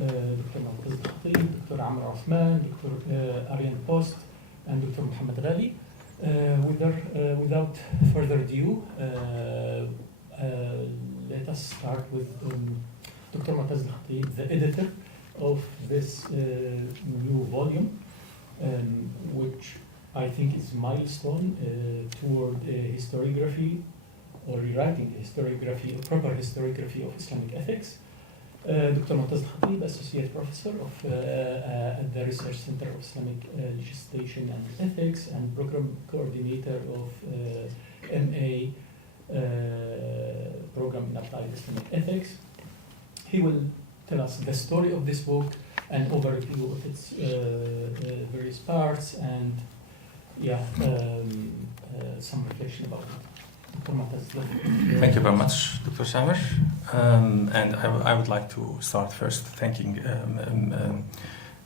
Dr. Mutaz al-Khatib, Dr. Amr Othman, Dr. Aryan Post, and Dr. Muhammad Ghali. Without further ado, let us start with Dr. Mutaz al-Khatib, the editor of this new volume, which I think is a milestone toward historiography or rewriting historiography, a proper historiography of Islamic ethics. Dr. Mutaz al-Khatib, Associate Professor at the Research Center of Islamic Legislation and Ethics and Program Coordinator of MA Program in Applied Islamic Ethics. He will tell us the story of this book, an overview of its various parts, and some reflection about it. Thank you very much, Dr. Samer. And I would like to start first thanking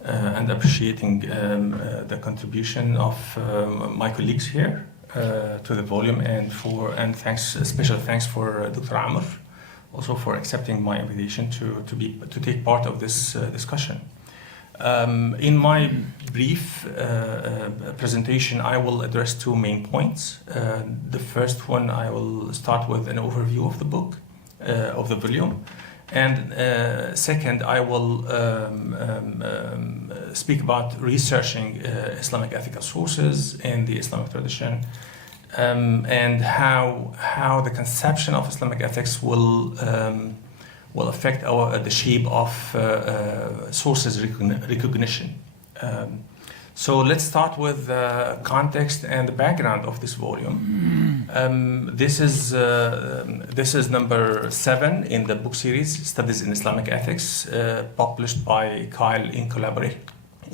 and appreciating the contribution of my colleagues here to the volume, and special thanks for Dr. Amr, also for accepting my invitation to take part of this discussion. In my brief presentation, I will address two main points. The first one, I will start with an overview of the book, of the volume. And second, I will speak about researching Islamic ethical sources in the Islamic tradition, and how the conception of Islamic ethics will affect the shape of sources recognition. So let's start with the context and the background of this volume. This is number 7 in the book series Studies in Islamic Ethics, published by CILE in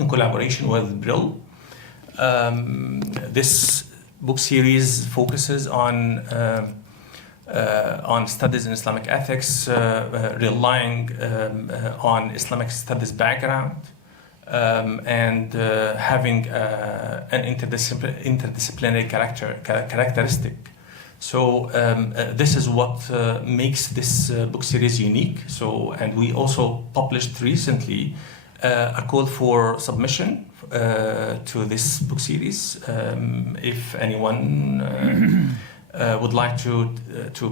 collaboration with Brill. This book series focuses on studies in Islamic ethics, relying on Islamic studies background, and having an interdisciplinary characteristic. So this is what makes this book series unique. And we also published recently a call for submission to this book series. If anyone would like to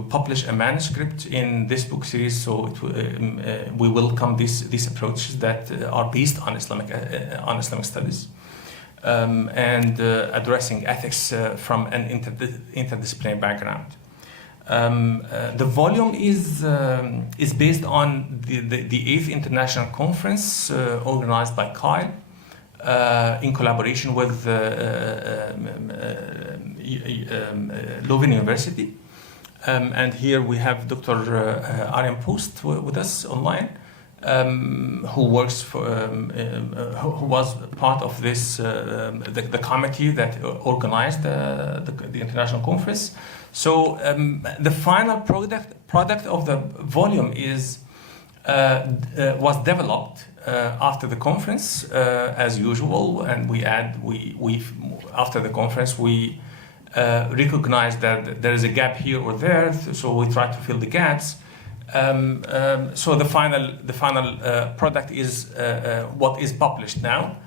publish a manuscript in this book series, so we welcome these approaches that are based on Islamic studies, and addressing ethics from an interdisciplinary background. The volume is based on the 8th International Conference organized by CILE in collaboration with Leuven University, and here we have Dr. Aryan Post with us online, who works for, who was part of this the committee that organized the international conference. So the final product of the volume was developed after the conference, as usual, and we after the conference we recognized that there is a gap here or there, so we try to fill the gaps. So the final product is what is published now.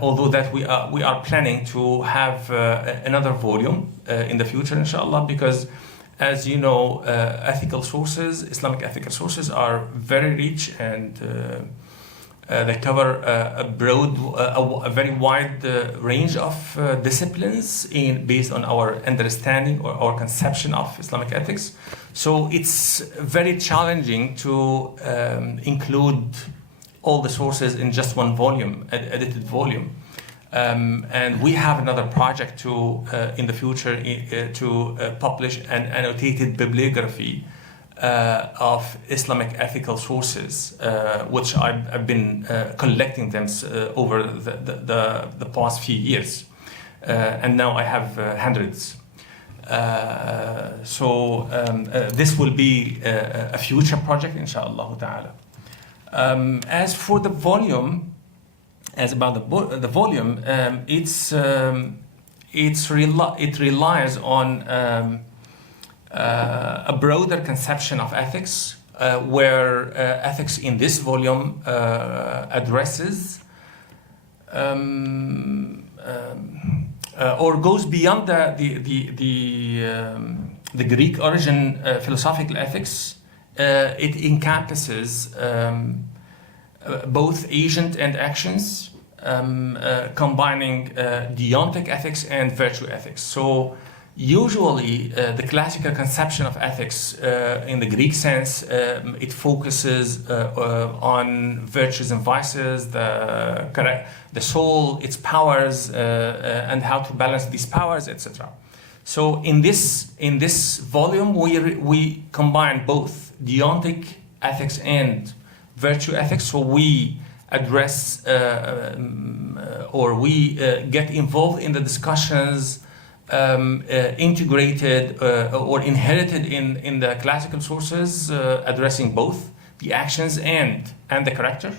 Although that we are planning to have another volume in the future, inshallah, because as you know, Islamic ethical sources are very rich, and they cover a very wide range of disciplines based on our understanding or our conception of Islamic ethics. So it's very challenging to include all the sources in just one volume, edited volume. And we have another project in the future to publish an annotated bibliography of Islamic ethical sources, which I've been collecting them over the past few years, and now I have hundreds. So this will be a future project, inshallah ta'ala. As for the volume, it relies on a broader conception of ethics, where ethics in this volume addresses or goes beyond the Greek origin philosophical ethics. It encompasses both agent and actions, combining deontic ethics and virtue ethics. So usually the classical conception of ethics in the Greek sense, it focuses on virtues and vices, the soul, its powers, and how to balance these powers, etc. So in this volume, we combine both deontic ethics and virtue ethics. So we address or we get involved in the discussions integrated or inherited in the classical sources, addressing both the actions and the character.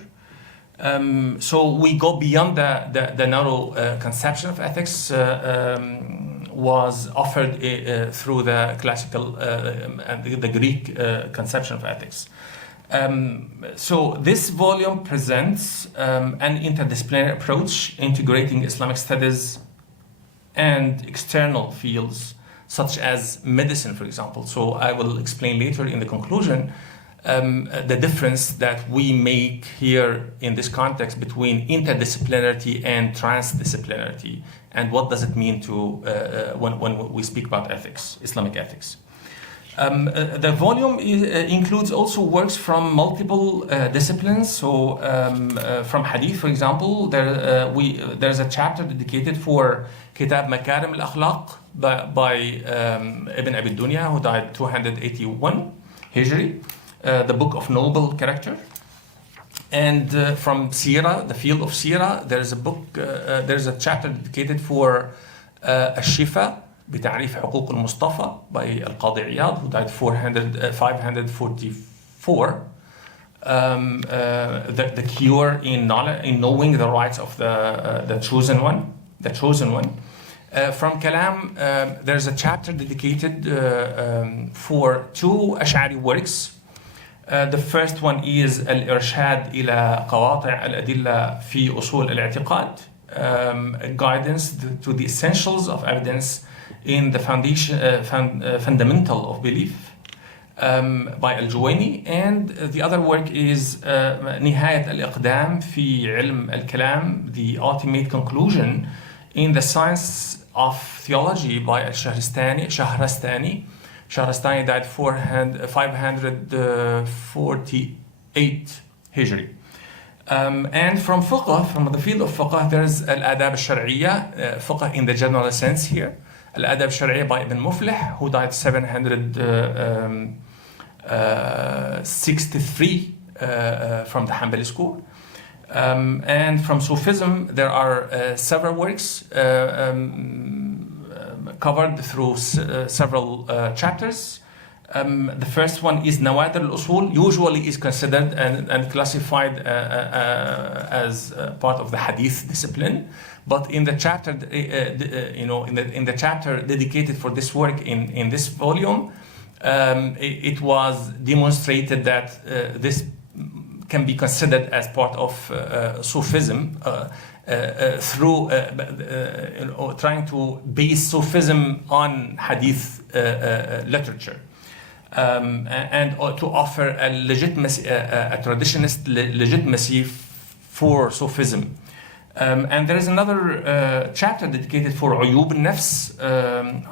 So we go beyond the narrow conception of ethics was offered through the classical and the Greek conception of ethics. So this volume presents an interdisciplinary approach integrating Islamic studies and external fields such as medicine, for example. So I will explain later in the conclusion the difference that we make here in this context between interdisciplinarity and transdisciplinarity, and what does it mean to when we speak about ethics, Islamic ethics. The volume includes also works from multiple disciplines. So from Hadith, for example, there's a chapter dedicated for Kitab Makarim al-Akhlaq by Ibn Abi Dunya, who died 281 Hijri, the book of noble character. And from Sira, the field of Sira, there's a chapter dedicated for Al-Shifa بتعريف حقوق المصطفى by al-Qadi Iyad, who died 544. The cure in knowing the rights of the chosen one. From Kalam, there's a chapter dedicated for two Ash'ari works. The first one is الإرشاد إلى قواطع الأدلة في أصول الاعتقاد, guidance to the essentials of evidence in the fundamental of belief, by al-Juwayni. And the other work is نهاية الإقدام في علم الكلام, the ultimate conclusion in the science of theology by al-Shahrastani. Shahrastani died 548 Hijri. And from fiqh, from the field of fiqh, there's al-Adab al-Shar'iyya, fiqh in the general sense here. Al-Adab al-Shar'iyya by Ibn Muflih, who died 763 from the Hanbali school. And from Sufism, there are several works covered through several chapters. The first one is Nawadir al-Usul, usually is considered and classified as part of the Hadith discipline. But in the chapter, in the chapter dedicated for this work in this volume, it was demonstrated that this can be considered as part of Sufism through trying to base Sufism on Hadith literature. And to offer a legitimacy, a traditionist legitimacy for Sufism. And there is another chapter dedicated for عيوب النفس,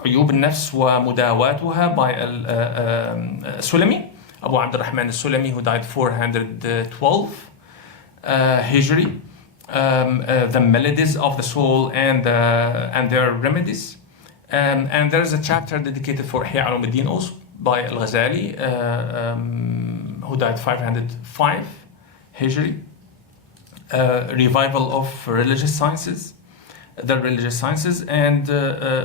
عيوب النفس ومداواتها by al-Sulami, Abu Abd al-Rahman al-Sulami, who died 412 Hijri. The maladies of the soul and their remedies. And there is a chapter dedicated for Ihya Ulumuddin also by al-Ghazali, who died 505 Hijri. Revival of religious sciences, and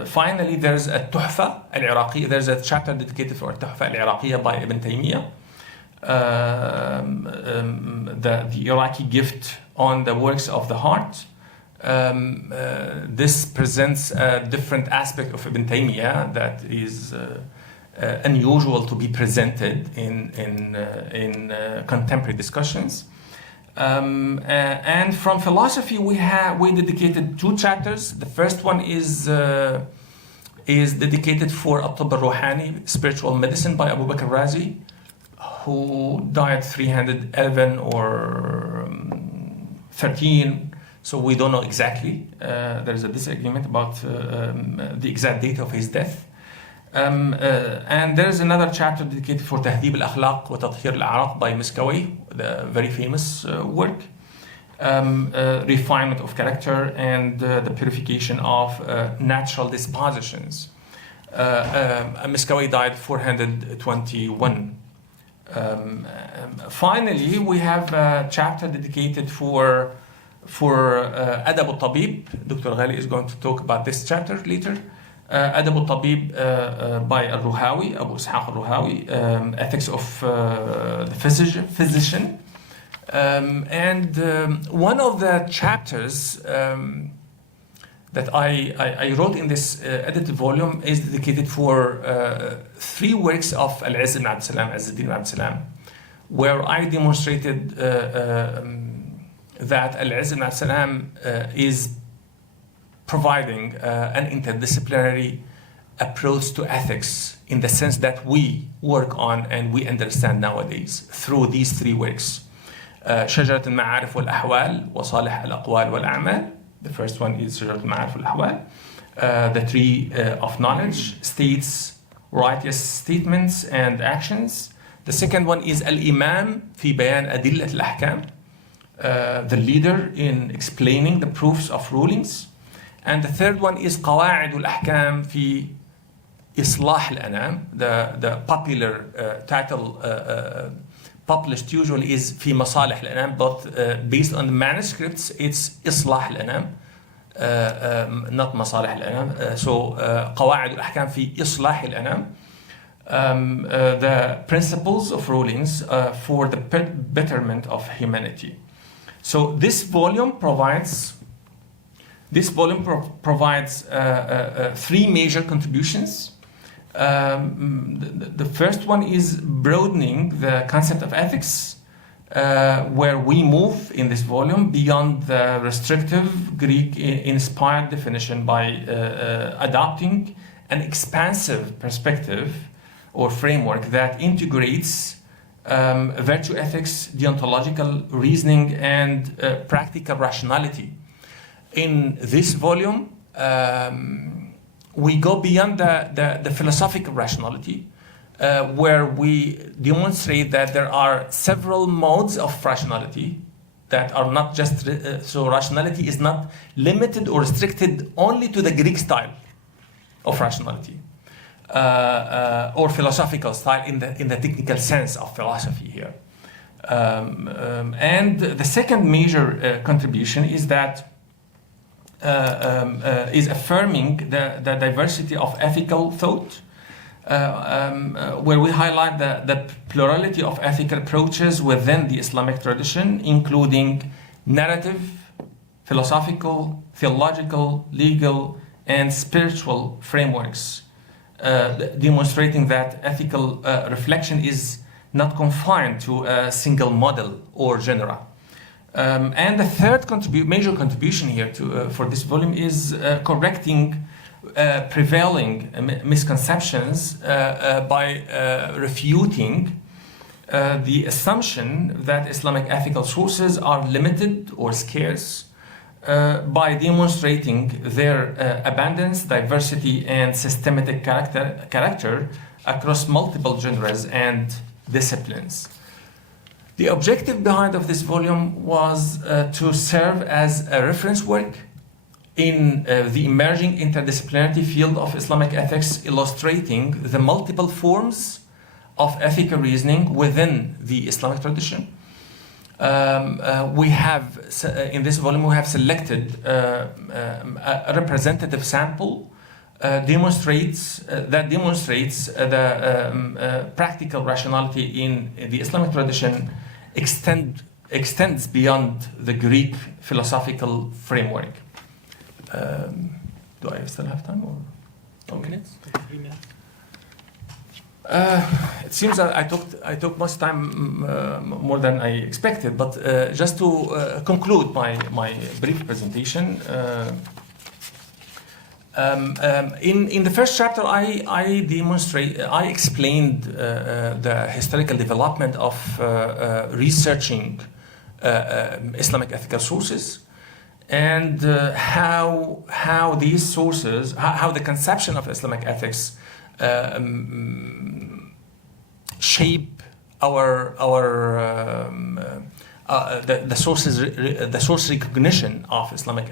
finally there's a Tuhfa al-Iraqiyya. There's a chapter dedicated for Tuhfa al-Iraqiyya by Ibn Taymiyyah, the Iraqi gift on the works of the heart. This presents a different aspect of Ibn Taymiyyah that is unusual to be presented in contemporary discussions. And from philosophy, we dedicated 2 chapters. The first one is dedicated for At-Tibb al-Ruhani, spiritual medicine by Abu Bakr Razi, who died 311 or 13, so we don't know exactly. There is a disagreement about the exact date of his death. And there is another chapter dedicated for Tahdhib al-Akhlaq wa Tathhir al-Araq by Miskawi, the very famous work. Refinement of character and the purification of natural dispositions. Miskawi died 421. Finally, we have a chapter dedicated for Adab al-Tabib. Dr. Ghali is going to talk about this chapter later. Adab al-Tabib by al-Ruhawi, Abu Ishaq al-Ruhawi, Ethics of the Physician. And one of the chapters that I wrote in this edited volume is dedicated for 3 works of Al-Izz ibn Abd Salam, Izz-ad-Din ibn Abd Salam, where I demonstrated that Al-Izz ibn Abd Salam is providing an interdisciplinary approach to ethics in the sense that we work on and we understand nowadays through these 3 works. شجرة المعارف والأحوال وصالح الأقوال والأعمال. The first one is شجرة المعارف والأحوال. The tree of knowledge, states righteous statements and actions. The second one is الإمام في بيان أدلة الأحكام. The leader in explaining the proofs of rulings. And the third one is قواعد الأحكام في إصلاح الأنام. The popular title published usually is في مصالح الأنام, but based on the manuscripts it's إصلاح الأنام, not مصالح الأنام. So قواعد الأحكام في إصلاح الأنام. The principles of rulings for the betterment of humanity. So this volume provides 3 major contributions. The first one is broadening the concept of ethics, where we move in this volume beyond the restrictive Greek-inspired definition by adopting an expansive perspective or framework that integrates virtue ethics, deontological reasoning, and practical rationality. In this volume, we go beyond the philosophical rationality, where we demonstrate that there are several modes of rationality that are not just, so rationality is not limited or restricted only to the Greek style of rationality, or philosophical style in the technical sense of philosophy here. And the second major contribution is that is affirming the diversity of ethical thought, where we highlight the plurality of ethical approaches within the Islamic tradition, including narrative, philosophical, theological, legal, and spiritual frameworks, demonstrating that ethical reflection is not confined to a single model or genre. And the third major contribution here for this volume is correcting prevailing misconceptions by refuting the assumption that Islamic ethical sources are limited or scarce, by demonstrating their abundance, diversity, and systematic character across multiple genres and disciplines. The objective behind of this volume was to serve as a reference work in the emerging interdisciplinary field of Islamic ethics, illustrating the multiple forms of ethical reasoning within the Islamic tradition. We have, in this volume, we have selected a representative sample that demonstrates the practical rationality in the Islamic tradition extends beyond the Greek philosophical framework. Do I still have time? Or 2 minutes? 3 minutes? It seems that I took much time, more than I expected, but just to conclude my brief presentation, in the first chapter I explained the historical development of researching Islamic ethical sources, and how these sources, how the conception of Islamic ethics shape the source recognition of Islamic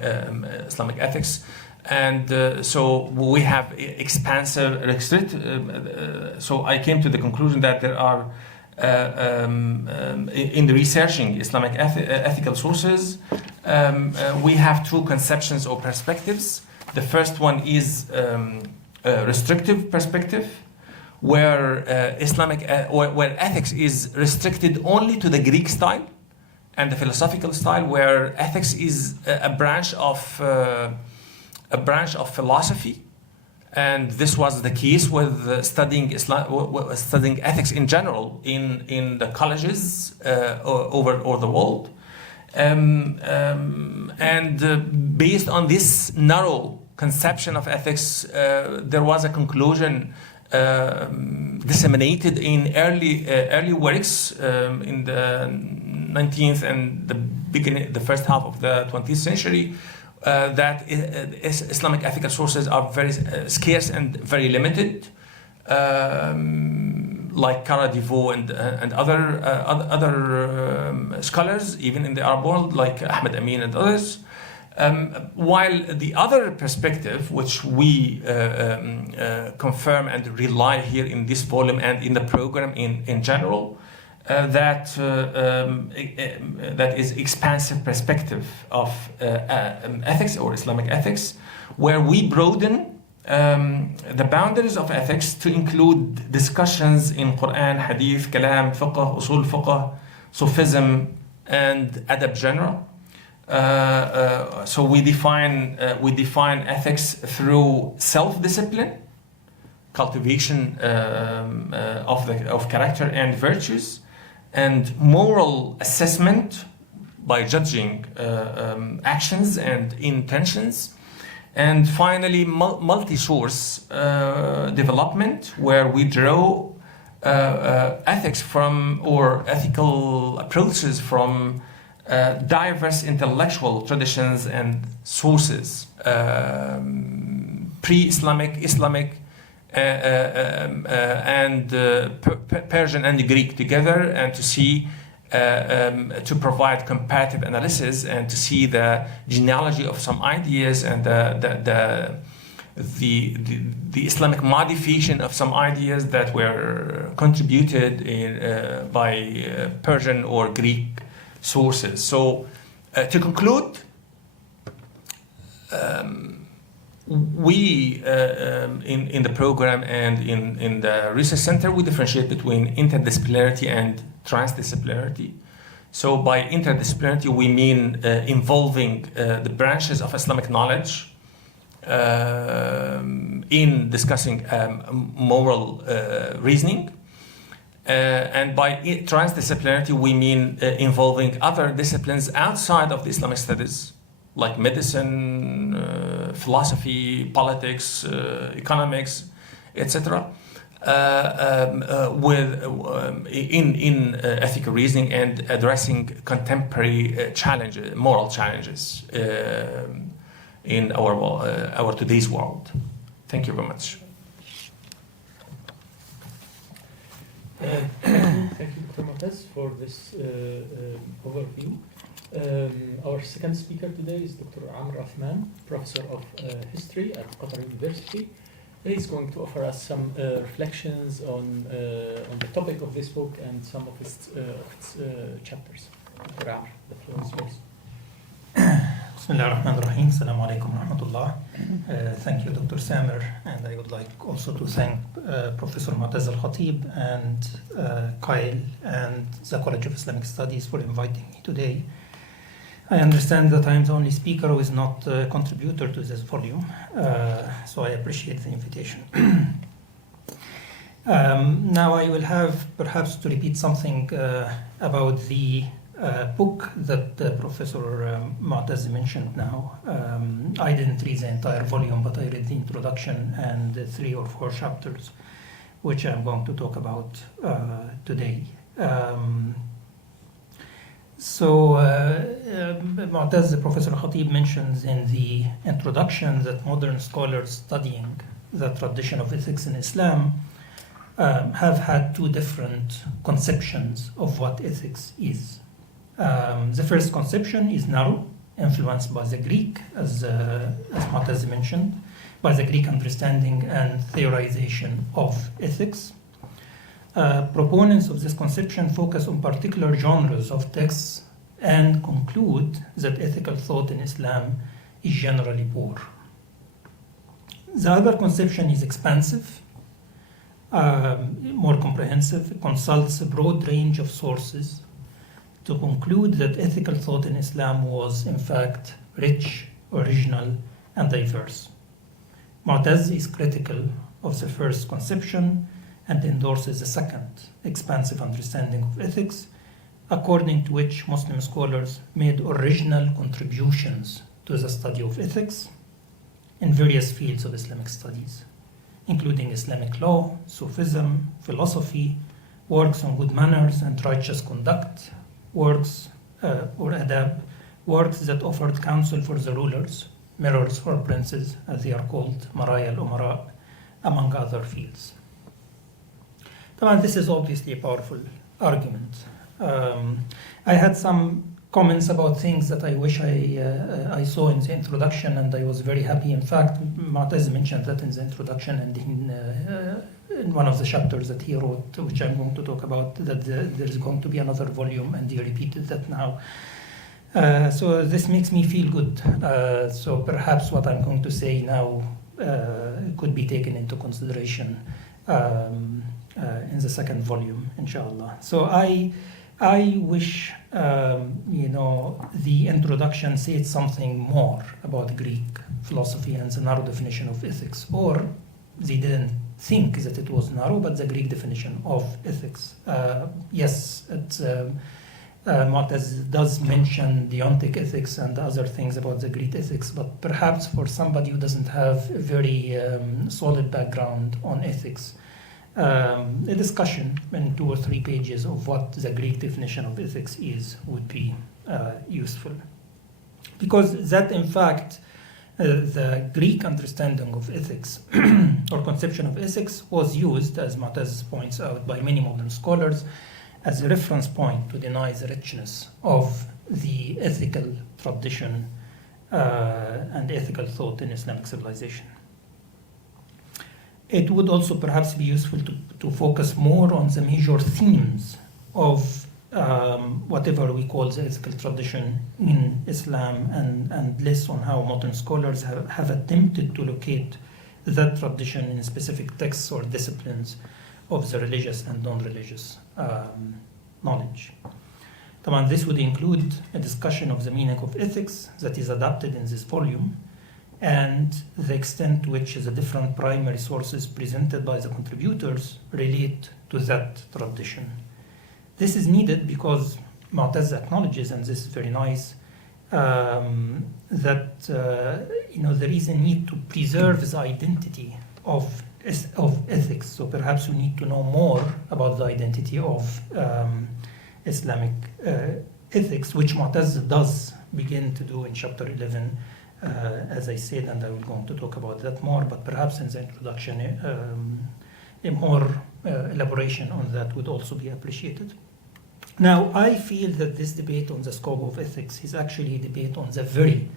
ethics, and so we have expansive restrictive. So I came to the conclusion that there are in the researching Islamic ethical sources, we have two conceptions or perspectives. The first one is a restrictive perspective, where where ethics is restricted only to the Greek style and the philosophical style, where ethics is a branch of philosophy, and this was the case with studying ethics in general in the colleges over the world, and based on this narrow conception of ethics, there was a conclusion disseminated in early works in the 19th and the first half of the 20th century, that Islamic ethical sources are very scarce and very limited, like Karadivo and other scholars, even in the Arab world, like Ahmed Amin and others. While the other perspective, which we confirm and rely here in this volume and in the program in general, that is expansive perspective of ethics or Islamic ethics, where we broaden the boundaries of ethics to include discussions in Quran, Hadith, Kalam, Fiqh, Usul Fiqh, Sufism, and Adab genre. So we define ethics through self-discipline, cultivation of character and virtues, and moral assessment by judging actions and intentions, and finally multi-source development, where we draw ethics from, or ethical approaches from, diverse intellectual traditions and sources, pre-Islamic, Islamic, and Persian and Greek together, and to see, to provide comparative analysis and to see the genealogy of some ideas and the Islamic modification of some ideas that were contributed by Persian or Greek sources. So to conclude, we in the program and in the research center, we differentiate between interdisciplinarity and transdisciplinarity. So by interdisciplinarity, we mean involving the branches of Islamic knowledge in discussing moral reasoning. And by transdisciplinarity, we mean involving other disciplines outside of the Islamic studies, like medicine, philosophy, politics, economics, etc., in ethical reasoning and addressing contemporary challenges, moral challenges in our today's world. Thank you very much. Thank you, Dr. Mutaz, for this overview. Our second speaker today is Dr. Amr Rahman, Professor of History at Qatar University. He's going to offer us some reflections on the topic of this book and some of its chapters. Dr. Amr, the floor is yours. Bismillah ar-Rahman ar-Rahim. Assalamu alaikum wa rahmatullah. Thank you, Dr. Samer, and I would like also to thank Professor Mutaz al-Khatib and CILE and the College of Islamic Studies for inviting me today. I understand that I am the only speaker who is not a contributor to this volume, so I appreciate the invitation. Now I will have perhaps to repeat something about the book that Professor Mutaz mentioned now. I didn't read the entire volume, but I read the introduction and the 3 or 4 chapters, which I'm going to talk about today. Mutaz, Professor Khatib mentions in the introduction that modern scholars studying the tradition of ethics in Islam have had 2 different conceptions of what ethics is. The first conception is narrow, influenced by the Greek, as Mutaz mentioned, by the Greek understanding and theorization of ethics. Proponents of this conception focus on particular genres of texts and conclude that ethical thought in Islam is generally poor. The other conception is expansive, more comprehensive. It consults a broad range of sources to conclude that ethical thought in Islam was, in fact, rich, original, and diverse. Mutaz is critical of the first conception and endorses the second, expansive understanding of ethics, according to which Muslim scholars made original contributions to the study of ethics in various fields of Islamic studies, including Islamic law, Sufism, philosophy, works on good manners and righteous conduct, works or adab, works that offered counsel for the rulers, mirrors or princes, as they are called, maraya al-umara, among other fields. This is obviously a powerful argument. I had some comments about things that I wish I saw in the introduction, and I was very happy. In fact, Mutaz mentioned that in the introduction and in one of the chapters that he wrote, which I'm going to talk about, that there's going to be another volume, and he repeated that now. So this makes me feel good. So perhaps what I'm going to say now could be taken into consideration in the second volume, inshallah. So I wish, the introduction said something more about Greek philosophy and the narrow definition of ethics, or they didn't think that it was narrow, but the Greek definition of ethics. Yes, Mutaz does mention deontic ethics and other things about the Greek ethics, but perhaps for somebody who doesn't have a very solid background on ethics, a discussion in 2 or 3 pages of what the Greek definition of ethics is would be useful. Because that, in fact, the Greek understanding of ethics or conception of ethics was used, as Mutaz points out, by many modern scholars as a reference point to deny the richness of the ethical tradition and ethical thought in Islamic civilization. It would also perhaps be useful to focus more on the major themes of whatever we call the ethical tradition in Islam, and less on how modern scholars have attempted to locate that tradition in specific texts or disciplines of the religious and non-religious knowledge. This would include a discussion of the meaning of ethics that is adapted in this volume, and the extent to which the different primary sources presented by the contributors relate to that tradition. This is needed because Mutaz acknowledges, and this is very nice, that there is a need to preserve the identity of ethics. So perhaps we need to know more about the identity of Islamic ethics, which Mutaz does begin to do in chapter 11, as I said, and I will go on to talk about that more, but perhaps in the introduction a more elaboration on that would also be appreciated. Now, I feel that this debate on the scope of ethics is actually a debate on the very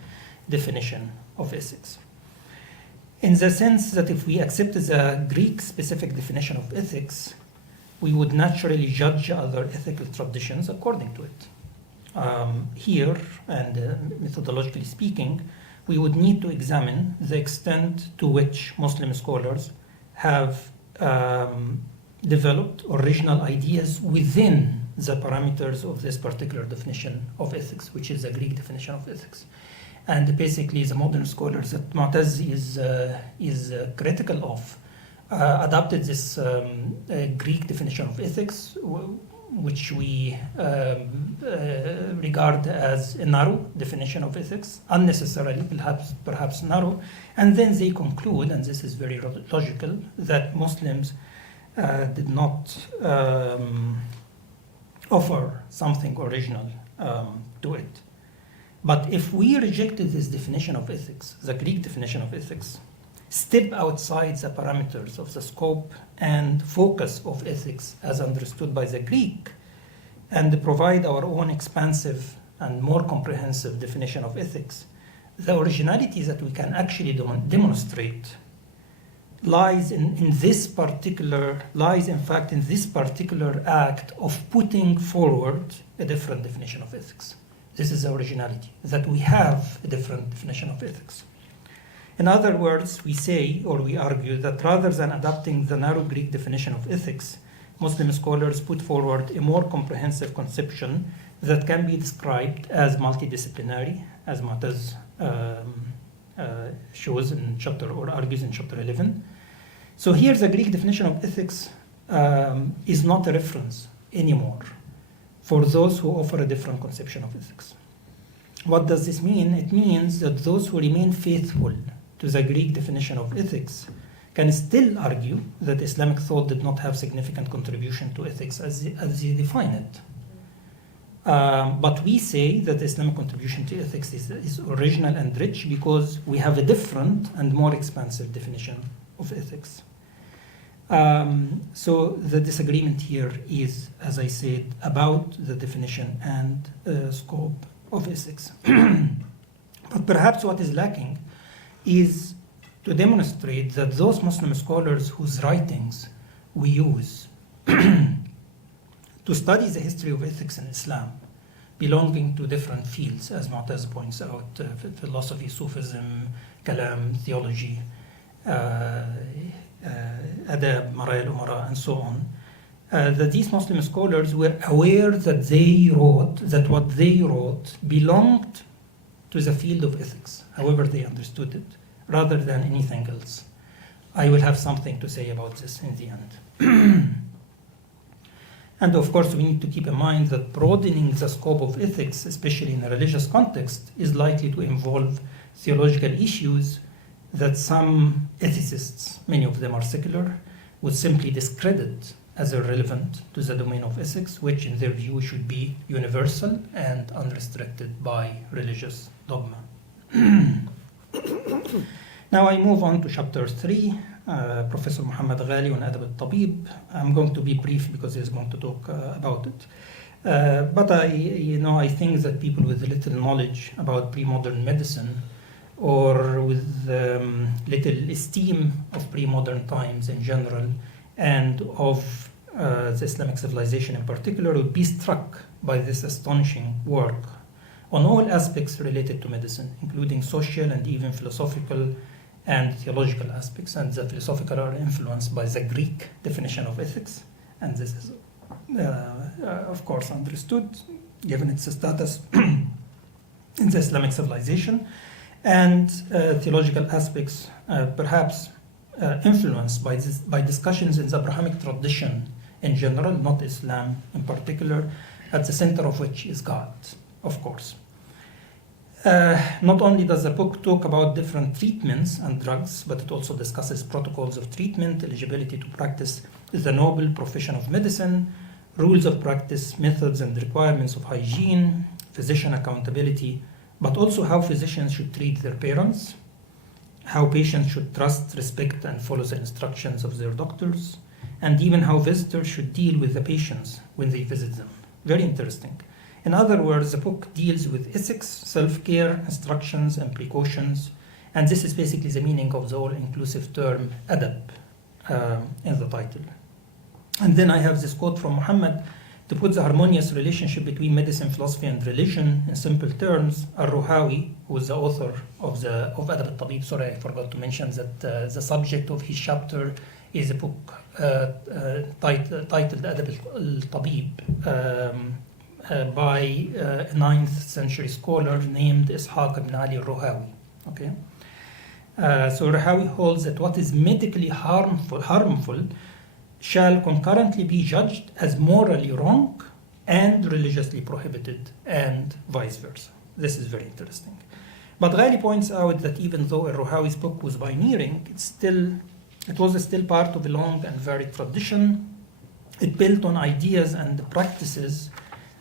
definition of ethics. In the sense that if we accept the Greek-specific definition of ethics, we would naturally judge other ethical traditions according to it. Here, and methodologically speaking, we would need to examine the extent to which Muslim scholars have developed original ideas within the parameters of this particular definition of ethics, which is the Greek definition of ethics. And basically, the modern scholars that Mutaz is critical of adopted this Greek definition of ethics, which we regard as a narrow definition of ethics, unnecessarily perhaps narrow, and then they conclude, and this is very logical, that Muslims did not offer something original to it. But if we rejected this definition of ethics, the Greek definition of ethics, step outside the parameters of the scope and focus of ethics as understood by the Greek, and provide our own expansive and more comprehensive definition of ethics, the originality that we can actually demonstrate lies in this particular act of putting forward a different definition of ethics. This is the originality, that we have a different definition of ethics. In other words, we say, or we argue, that rather than adopting the narrow Greek definition of ethics, Muslim scholars put forward a more comprehensive conception that can be described as multidisciplinary, as Mutaz shows in chapter, or argues in chapter 11. So here the Greek definition of ethics is not a reference anymore for those who offer a different conception of ethics. What does this mean? It means that those who remain faithful to the Greek definition of ethics can still argue that Islamic thought did not have significant contribution to ethics as they define it. But we say that the Islamic contribution to ethics is original and rich because we have a different and more expansive definition of ethics. So the disagreement here is, as I said, about the definition and scope of ethics. But perhaps what is lacking is to demonstrate that those Muslim scholars whose writings we use to study the history of ethics in Islam, belonging to different fields, as Mutaz points out, philosophy, Sufism, Kalam, theology, Adab, Maraya al-Umara, and so on, that these Muslim scholars were aware that what they wrote belonged to the field of ethics, however they understood it, rather than anything else. I will have something to say about this in the end. And of course, we need to keep in mind that broadening the scope of ethics, especially in a religious context, is likely to involve theological issues that some ethicists, many of them are secular, would simply discredit as irrelevant to the domain of ethics, which in their view should be universal and unrestricted by religious dogma. Now I move on to chapter 3, Professor Muhammad Ghali on Adab al-Tabib. I'm going to be brief because he's going to talk about it. But I think that people with little knowledge about pre-modern medicine or with little esteem of pre-modern times in general and of the Islamic civilization in particular would be struck by this astonishing work on all aspects related to medicine, including social and even philosophical and theological aspects. And the philosophical are influenced by the Greek definition of ethics, and this is, of course, understood given its status in the Islamic civilization, and theological aspects perhaps influenced by discussions in the Abrahamic tradition in general, not Islam in particular, at the center of which is God, of course. Not only does the book talk about different treatments and drugs, but it also discusses protocols of treatment, eligibility to practice the noble profession of medicine, rules of practice, methods and requirements of hygiene, physician accountability, but also how physicians should treat their parents, how patients should trust, respect, and follow the instructions of their doctors, and even how visitors should deal with the patients when they visit them. Very interesting. In other words, the book deals with ethics, self-care, instructions, and precautions, and this is basically the meaning of the all-inclusive term adab in the title. And then I have this quote from Muhammad to put the harmonious relationship between medicine, philosophy, and religion in simple terms. Al-Ruhawi, who is the author of Adab al-Tabib, sorry, I forgot to mention that the subject of his chapter is a book titled Adab al-Tabib, by a 9th century scholar named Ishaq ibn Ali al-Ruhawi. Okay? So Rahawi holds that what is medically harmful shall concurrently be judged as morally wrong and religiously prohibited, and vice versa. This is very interesting. But Ghali points out that even though al-Ruhawi's book was pioneering, it was still part of a long and varied tradition. It built on ideas and practices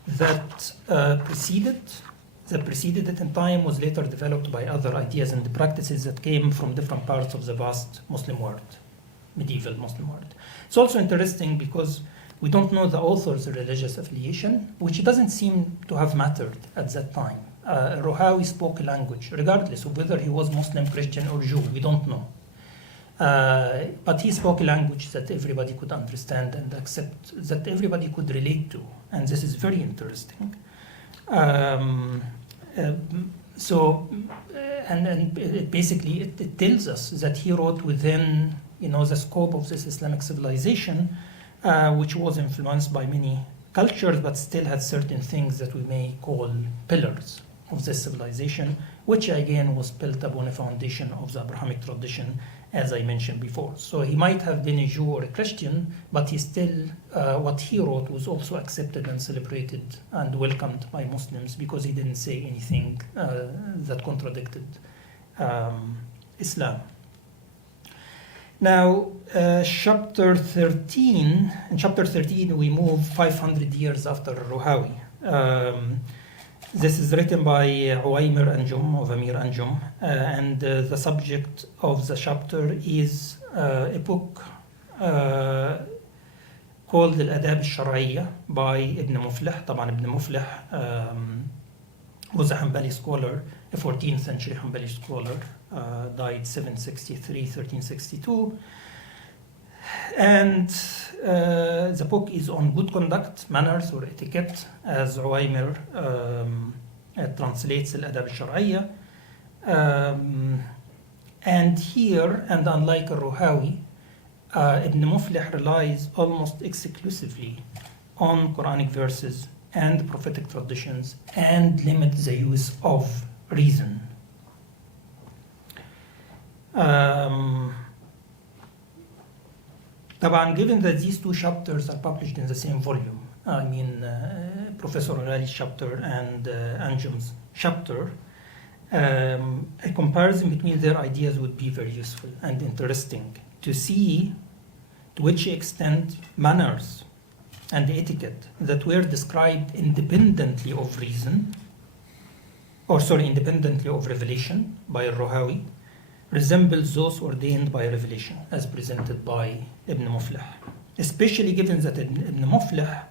that preceded it in time, was later developed by other ideas and practices that came from different parts of the vast Muslim world, medieval Muslim world. It's also interesting because we don't know the author's religious affiliation, which doesn't seem to have mattered at that time. Ruhawi spoke a language, regardless of whether he was Muslim, Christian, or Jew, we don't know. But he spoke a language that everybody could understand and accept, that everybody could relate to, and this is very interesting. Basically it tells us that he wrote within the scope of this Islamic civilization, which was influenced by many cultures, but still had certain things that we may call pillars of this civilization, which again was built upon a foundation of the Abrahamic tradition, as I mentioned before. So he might have been a Jew or a Christian, but he still, what he wrote was also accepted and celebrated and welcomed by Muslims because he didn't say anything that contradicted Islam. Now, chapter 13, in chapter 13 we move 500 years after Ruhawi. This is written by Uwaymir Anjum of Amir Anjum, and the subject of the chapter is a book called Al-Adab al-Shar'iyya by Ibn Muflih. طبعا Ibn Muflih was a Hanbali scholar, a 14th century Hanbali scholar, died 763, 1362. And the book is on good conduct, manners or etiquette, as Uwaymir translates Al-Adab al-Shar'iyya. And here, and unlike al-Ruhawi, Ibn Muflih relies almost exclusively on Quranic verses and prophetic traditions and limits the use of reason. Given that these two chapters are published in the same volume, Professor Ghali's chapter and Anjum's chapter, a comparison between their ideas would be very useful and interesting to see to which extent manners and etiquette that were described independently of independently of revelation by al-Ruhawi resembles those ordained by revelation as presented by Ibn Muflih, especially given that Ibn Muflih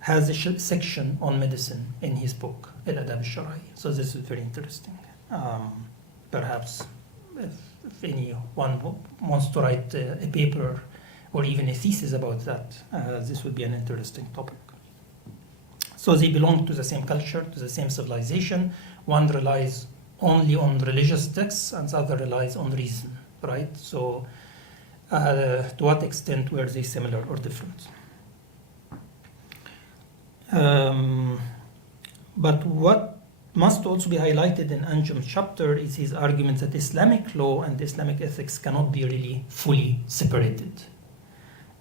has a section on medicine in his book, Al-Adab al-Shar'iyya. So this is very interesting. Perhaps if anyone wants to write a paper or even a thesis about that, this would be an interesting topic. So they belong to the same culture, to the same civilization. One relies only on religious texts and the other relies on reason, right? So to what extent were they similar or different? But what must also be highlighted in Anjum's chapter is his argument that Islamic law and Islamic ethics cannot be really fully separated.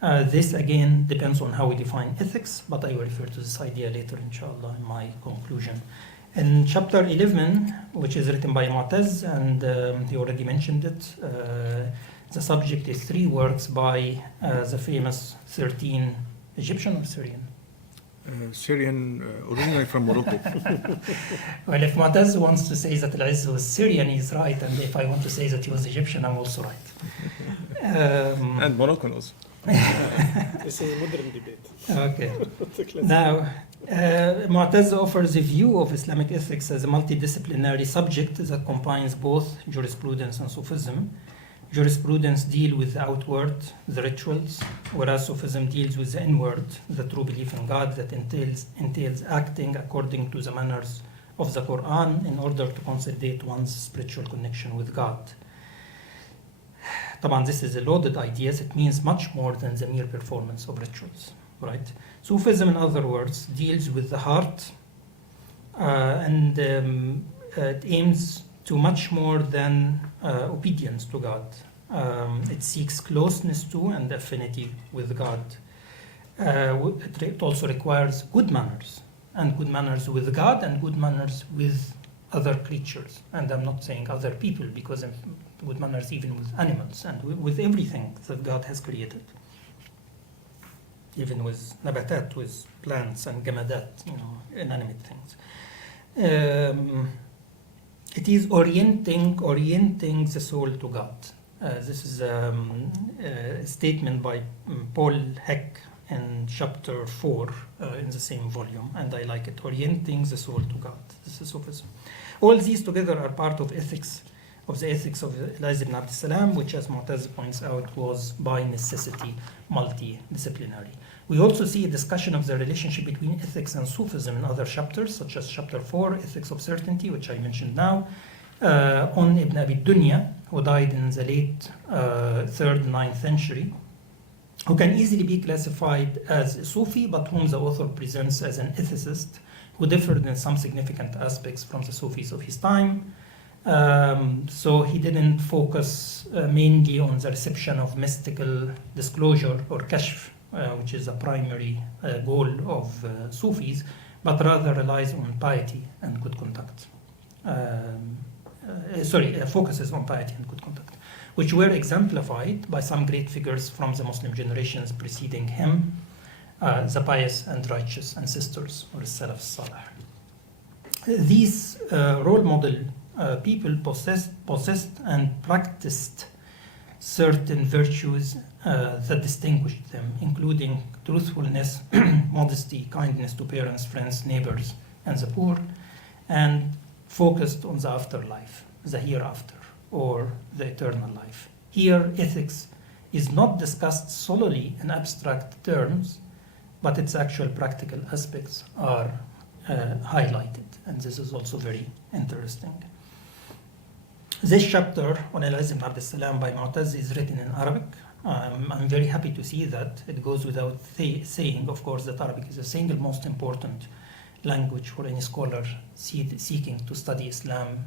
This again depends on how we define ethics, but I will refer to this idea later, inshallah, in my conclusion. In chapter 11, which is written by Mutaz, and he already mentioned it, the subject is 3 works by the famous 13 Egyptian or Syrian? Syrian, originally from Morocco. Well, if Mutaz wants to say that Al-Izz was Syrian, he's right, and if I want to say that he was Egyptian, I'm also right. And Moroccan also. It's a modern debate. Okay. Now, Mutaz offers a view of Islamic ethics as a multidisciplinary subject that combines both jurisprudence and Sufism. Jurisprudence deals with the outward, the rituals, whereas Sufism deals with the inward, the true belief in God that entails acting according to the manners of the Quran in order to consolidate one's spiritual connection with God. طبعا this is a loaded idea. It means much more than the mere performance of rituals, right? Sufism, in other words, deals with the heart and it aims to much more than obedience to God. It seeks closeness to and affinity with God. It also requires good manners, and good manners with God and good manners with other creatures. And I'm not saying other people, because good manners even with animals and with everything that God has created. Even with nabatat, with plants and gamadat, inanimate things. It is orienting the soul to God. This is a statement by Paul Heck in chapter 4 in the same volume, and I like it. Orienting the soul to God. This is Sufism. All these together are part of ethics, of the ethics of Elijah ibn Abd Salam, which, as Mutaz points out, was by necessity multidisciplinary. We also see a discussion of the relationship between ethics and Sufism in other chapters, such as chapter 4, Ethics of Certainty, which I mentioned now, on Ibn Abi Dunya, who died in the late 3rd, 9th century, who can easily be classified as a Sufi, but whom the author presents as an ethicist, who differed in some significant aspects from the Sufis of his time. So he didn't focus mainly on the reception of mystical disclosure or kashf, which is a primary goal of Sufis, but rather relies on piety and good conduct. Focuses on piety and good conduct, which were exemplified by some great figures from the Muslim generations preceding him, the pious and righteous ancestors, or Salaf Salih. These role model people possessed and practiced certain virtues that distinguished them, including truthfulness, modesty, kindness to parents, friends, neighbors, and the poor, and focused on the afterlife, the hereafter, or the eternal life. Here, ethics is not discussed solely in abstract terms, but its actual practical aspects are highlighted, and this is also very interesting. This chapter on Elijah ibn Abd Salam by Mutaz is written in Arabic. I'm very happy to see that. It goes without saying, of course, that Arabic is the single most important language for any scholar seeking to study Islam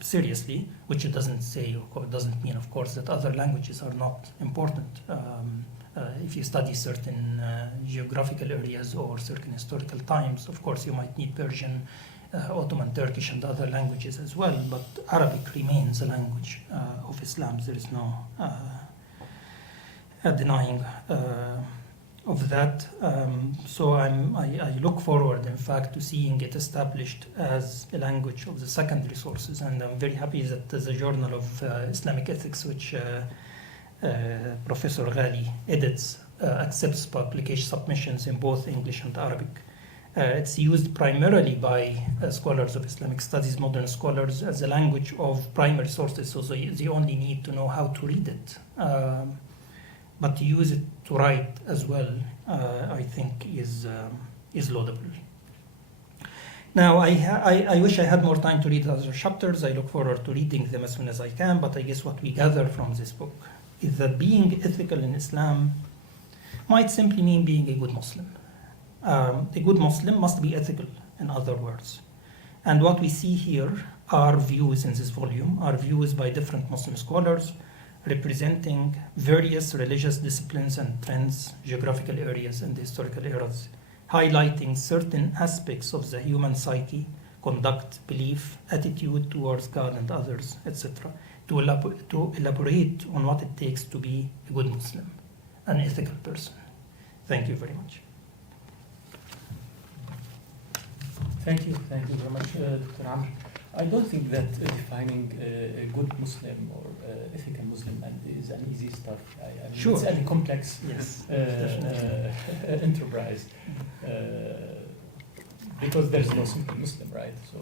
seriously, which it doesn't say, or doesn't mean, of course, that other languages are not important. If you study certain geographical areas or certain historical times, of course, you might need Persian, Ottoman, Turkish, and other languages as well, but Arabic remains a language of Islam. There is no denying of that. So I look forward, in fact, to seeing it established as a language of the secondary sources, and I'm very happy that the Journal of Islamic Ethics, which Professor Ghali edits, accepts publication submissions in both English and Arabic. It's used primarily by scholars of Islamic studies, modern scholars, as a language of primary sources, so they only need to know how to read it. But to use it to write as well, I think is laudable. Now, I wish I had more time to read other chapters. I look forward to reading them as soon as I can, but I guess what we gather from this book is that being ethical in Islam might simply mean being a good Muslim. A good Muslim must be ethical, in other words. And what we see here are views in this volume, are views by different Muslim scholars representing various religious disciplines and trends, geographical areas, and historical eras, highlighting certain aspects of the human psyche, conduct, belief, attitude towards God and others, etc., to elaborate on what it takes to be a good Muslim, an ethical person. Thank you very much. Thank you very much, Dr. Amr. I don't think that defining a good Muslim or ethical Muslim is an easy stuff. I mean, Sure. It's a complex Yes, enterprise because there's no simple Muslim, right? So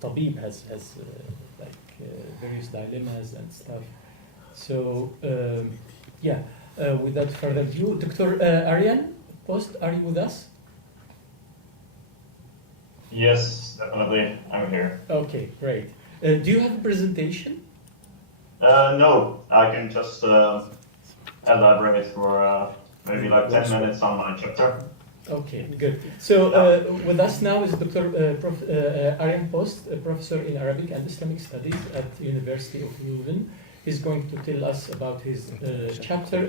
Tabib has various dilemmas and stuff. So without further ado, Dr. Aryan Post, are you with us? Yes, definitely. I'm here. Okay, great. Do you have a presentation? No, I can just elaborate for maybe like 10 minutes on my chapter. Okay, good. So with us now is Dr. Aryan Post, a professor in Arabic and Islamic Studies at the University of Leuven. He's going to tell us about his chapter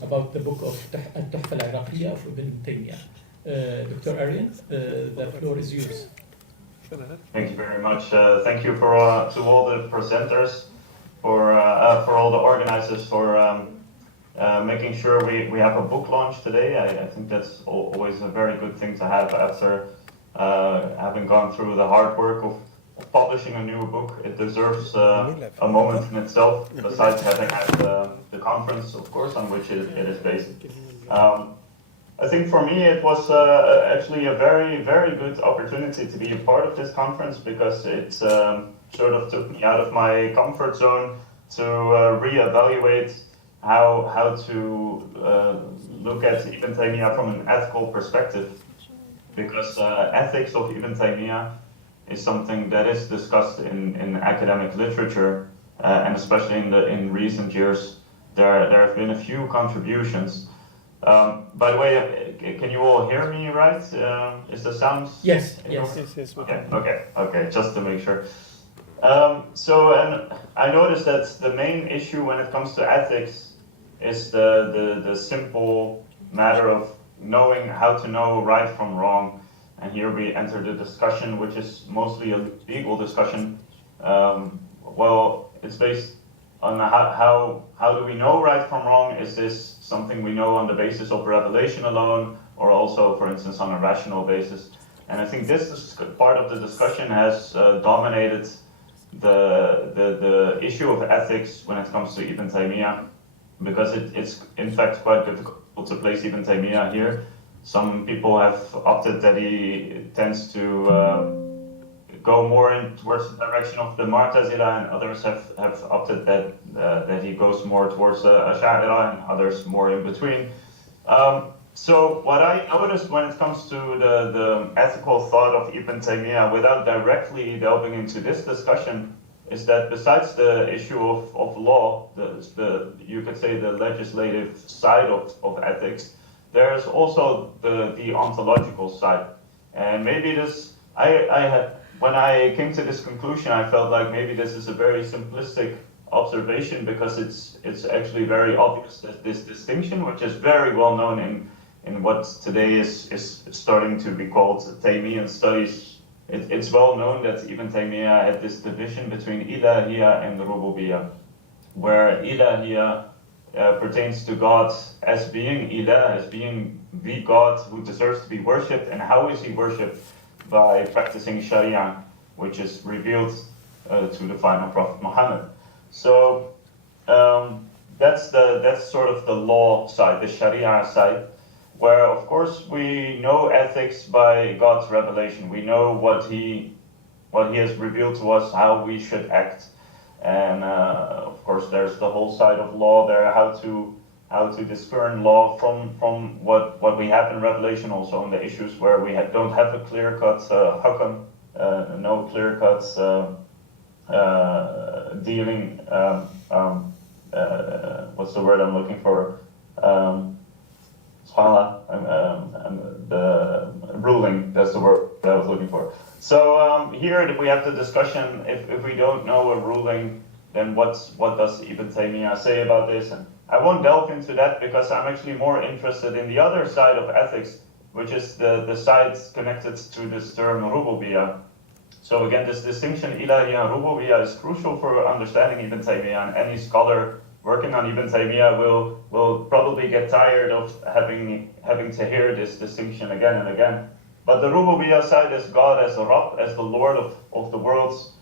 about the book of Al-Tuhfa al-Iraqiyya of Ibn Taymiyyah. Dr. Aryan, the floor is yours. Thank you very much. Thank you to all the presenters, for all the organizers, for making sure we have a book launch today. I think that's always a very good thing to have after having gone through the hard work of publishing a new book. It deserves a moment in itself, besides having had the conference, of course, on which it is based. I think for me it was actually a very, very good opportunity to be a part of this conference, because it sort of took me out of my comfort zone to reevaluate how to look at Ibn Taymiyyah from an ethical perspective, because ethics of Ibn Taymiyyah is something that is discussed in academic literature, and especially in recent years there have been a few contributions. By the way, can you all hear me right? Is the sound? Yes. Yes. Okay, just to make sure. And I noticed that the main issue when it comes to ethics is the simple matter of knowing how to know right from wrong. And here we enter the discussion, which is mostly a legal discussion. Well, it's based on how do we know right from wrong? Is this something we know on the basis of revelation alone, or also, for instance, on a rational basis? And I think this part of the discussion has dominated the issue of ethics when it comes to Ibn Taymiyyah, because it's in fact quite difficult to place Ibn Taymiyyah here. Some people have opted that he tends to go more towards the direction of the Mu'tazila, and others have opted that he goes more towards Ash'ari, and others more in between. So what I noticed when it comes to the ethical thought of Ibn Taymiyyah, without directly delving into this discussion, is that besides the issue of law, you could say the legislative side of ethics, there's also the ontological side. And maybe this, when I came to this conclusion, I felt like maybe this is a very simplistic observation, because it's actually very obvious that this distinction, which is very well known in what today is starting to be called Taymiyyah studies, it's well known that Ibn Taymiyyah had this division between Ilahiyya and Rububiyyah, where Ilahiyya pertains to God as being Ilah, as being the God who deserves to be worshipped. And how is he worshipped? By practicing Sharia, which is revealed to the final Prophet Muhammad. So that's sort of the law side, the Sharia side, where of course we know ethics by God's revelation. We know what he has revealed to us, how we should act. And of course there's the whole side of law there, how to discern law from what we have in Revelation, also on the issues where we don't have a clear-cut hukam, no clear-cut dealing, what's the word I'm looking for? The ruling, that's the word that I was looking for. So here we have the discussion, if we don't know a ruling, then what does Ibn Taymiyyah say about this? And I won't delve into that, because I'm actually more interested in the other side of ethics, which is the side connected to this term Rububiyyah. So again, this distinction Ilahiyya and Rububiyyah is crucial for understanding Ibn Taymiyyah, and any scholar working on Ibn Taymiyyah will probably get tired of having to hear this distinction again and again. But the Rububiyyah side is God as a Rabb, as the Lord of the worlds,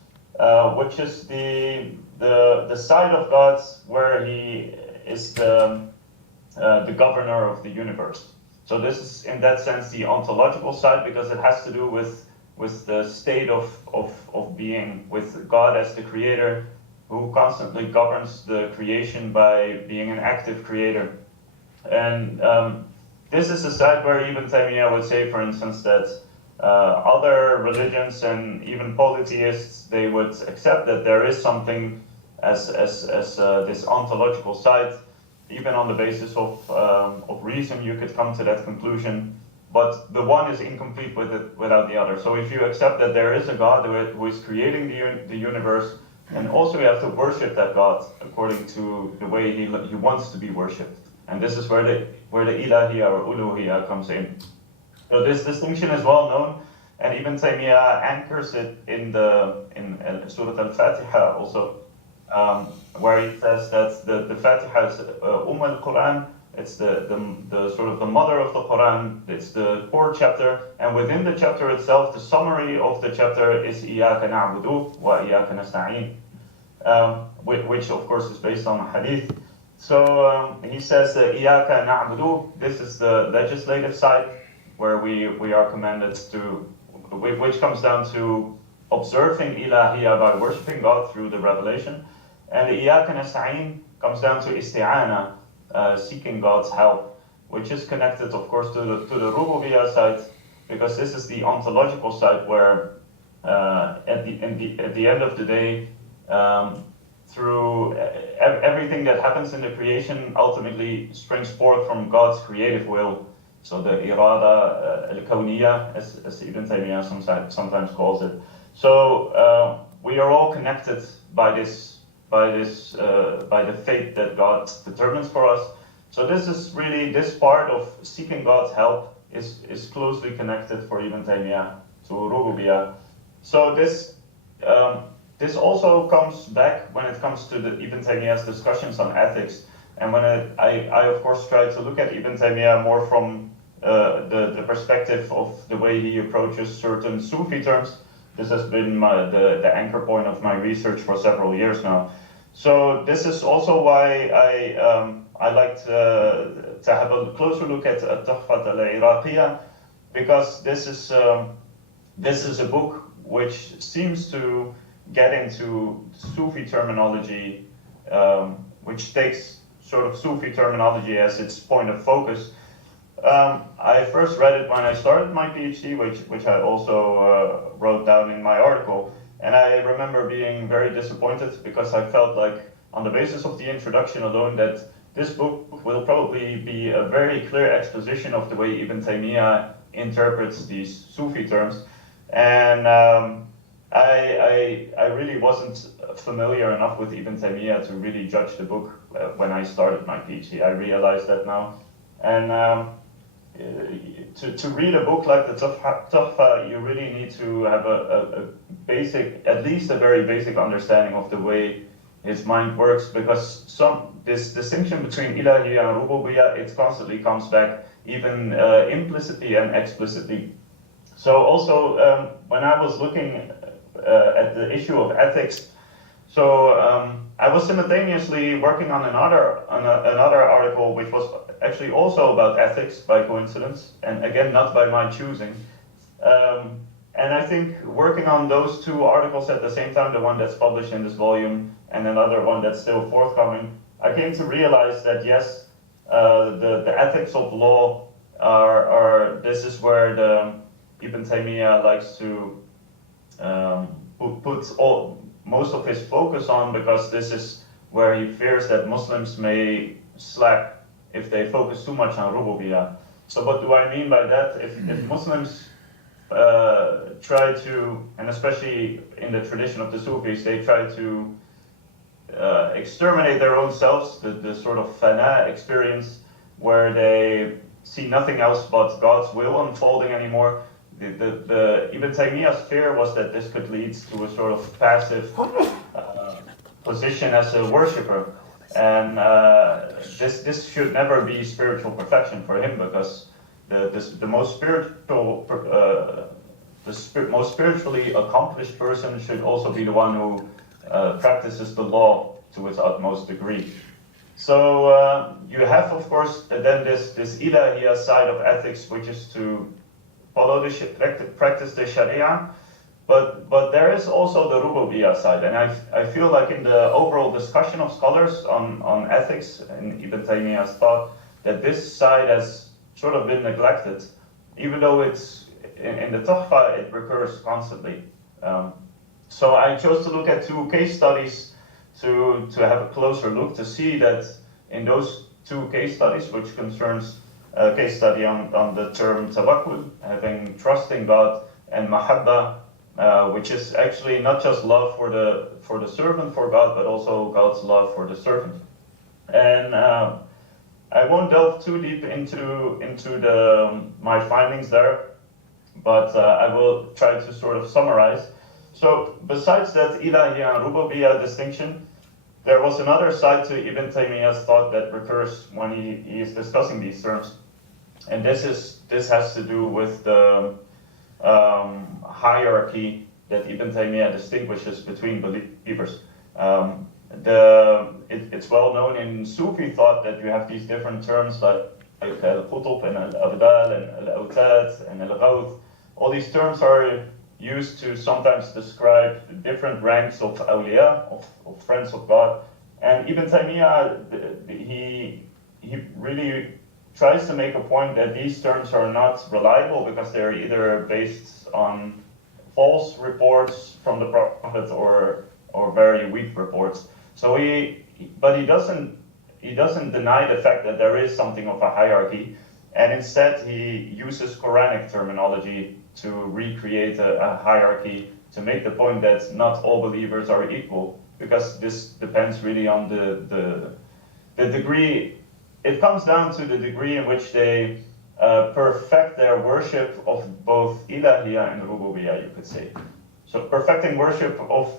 which is the side of God where he is the governor of the universe. So this is in that sense the ontological side, because it has to do with the state of being, with God as the creator, who constantly governs the creation by being an active creator. And this is a side where Ibn Taymiyyah would say, for instance, that other religions and even polytheists, they would accept that there is something as this ontological side, even on the basis of reason, you could come to that conclusion. But the one is incomplete without the other. So if you accept that there is a God who is creating the universe, and also you have to worship that God according to the way he wants to be worshipped. And this is where the ilahiyya or uluhiyya comes in. So this distinction is well known, and Ibn Taymiyyah anchors it in Surah Al-Fatiha also, where he says that the Fatiha is al-Quran. It's the sort of the mother of the Quran. It's the core chapter, and within the chapter itself, the summary of the chapter is إِيَّاكَ نَعْبُدُ وَإِيَّاكَ نَسْتَعِينُ, which of course is based on a hadith. So he says that إِيَّاكَ نَعْبُدُ, this is the legislative side, where we are commanded to, which comes down to observing ilahiyya by worshiping God through the revelation, and the إِيَّاكَ نَسْتَعِينُ comes down to isti'ana, seeking God's help, which is connected, of course, to the rububiyyah side, because this is the ontological side where, at the end of the day, through everything that happens in the creation ultimately springs forth from God's creative will. So the irada al-kawniyya, as Ibn Taymiyyah sometimes calls it. So we are all connected by the fate that God determines for us. So this is really, this part of seeking God's help is closely connected for Ibn Taymiyyah to rububiyyah. So this also comes back when it comes to the Ibn Taymiyyah's discussions on ethics. And when I of course try to look at Ibn Taymiyyah more from the perspective of the way he approaches certain Sufi terms. This has been the anchor point of my research for several years now. So this is also why I like to have a closer look at Tuhfat al-Iraqiyya, because this is a book which seems to get into Sufi terminology, which takes sort of Sufi terminology as its point of focus. I first read it when I started my PhD, which I also wrote down in my article. And I remember being very disappointed because I felt like, on the basis of the introduction alone, that this book will probably be a very clear exposition of the way Ibn Taymiyyah interprets these Sufi terms. And I really wasn't familiar enough with Ibn Taymiyyah to really judge the book when I started my PhD. I realized that now. And to read a book like the Tuhfa, you really need to have a basic, at least a very basic understanding of the way his mind works, because this distinction between ilahiyya and rububiyyah, it constantly comes back, even implicitly and explicitly. So also, when I was looking at the issue of ethics, so I was simultaneously working on another article which was actually also about ethics by coincidence, and again not by my choosing. And I think working on those two articles at the same time, the one that's published in this volume and another one that's still forthcoming, I came to realize that yes, the ethics of law are this is where the Ibn Taymiyyah likes to put most of his focus on, because this is where he fears that Muslims may slack if they focus too much on rububiyyah. So what do I mean by that? If Muslims try to, and especially in the tradition of the Sufis, they try to exterminate their own selves, the sort of fana experience, where they see nothing else but God's will unfolding anymore. The Ibn Taymiyyah's fear was that this could lead to a sort of passive position as a worshipper. And this should never be spiritual perfection for him, because the most spiritually accomplished person should also be the one who practices the law to its utmost degree. So you have, of course, then this ilahiyya side of ethics, which is to follow practice the Sharia, but there is also the rububiyyah side, and I feel like in the overall discussion of scholars on ethics in Ibn Taymiyyah's thought, that this side has sort of been neglected, even though it's in the Tuhfa it recurs constantly. So I chose to look at two case studies to have a closer look, to see that in those two case studies, which concerns a case study on the term tawakkul, having trust in God, and mahabba, which is actually not just love for the servant for God, but also God's love for the servant. And I won't delve too deep into my findings there, but I will try to sort of summarize. So besides that Ilahiyya and Rububiyyah distinction, there was another side to Ibn Taymiyyah's thought that recurs when he is discussing these terms, and this has to do with the hierarchy that Ibn Taymiyyah distinguishes between believers. It's well known in Sufi thought that you have these different terms like al-Qutub and al-Abdal and al-Awtad and al-Ghawth. All these terms are used to sometimes describe different ranks of awliya, of friends of God. And Ibn Taymiyyah, he really tries to make a point that these terms are not reliable because they're either based on false reports from the Prophet or very weak reports. So he doesn't deny the fact that there is something of a hierarchy, and instead he uses Quranic terminology to recreate a hierarchy to make the point that not all believers are equal, because this depends really on the degree. It comes down to the degree in which they perfect their worship of both Ilahiyya and Rububiyyah, you could say. So perfecting worship of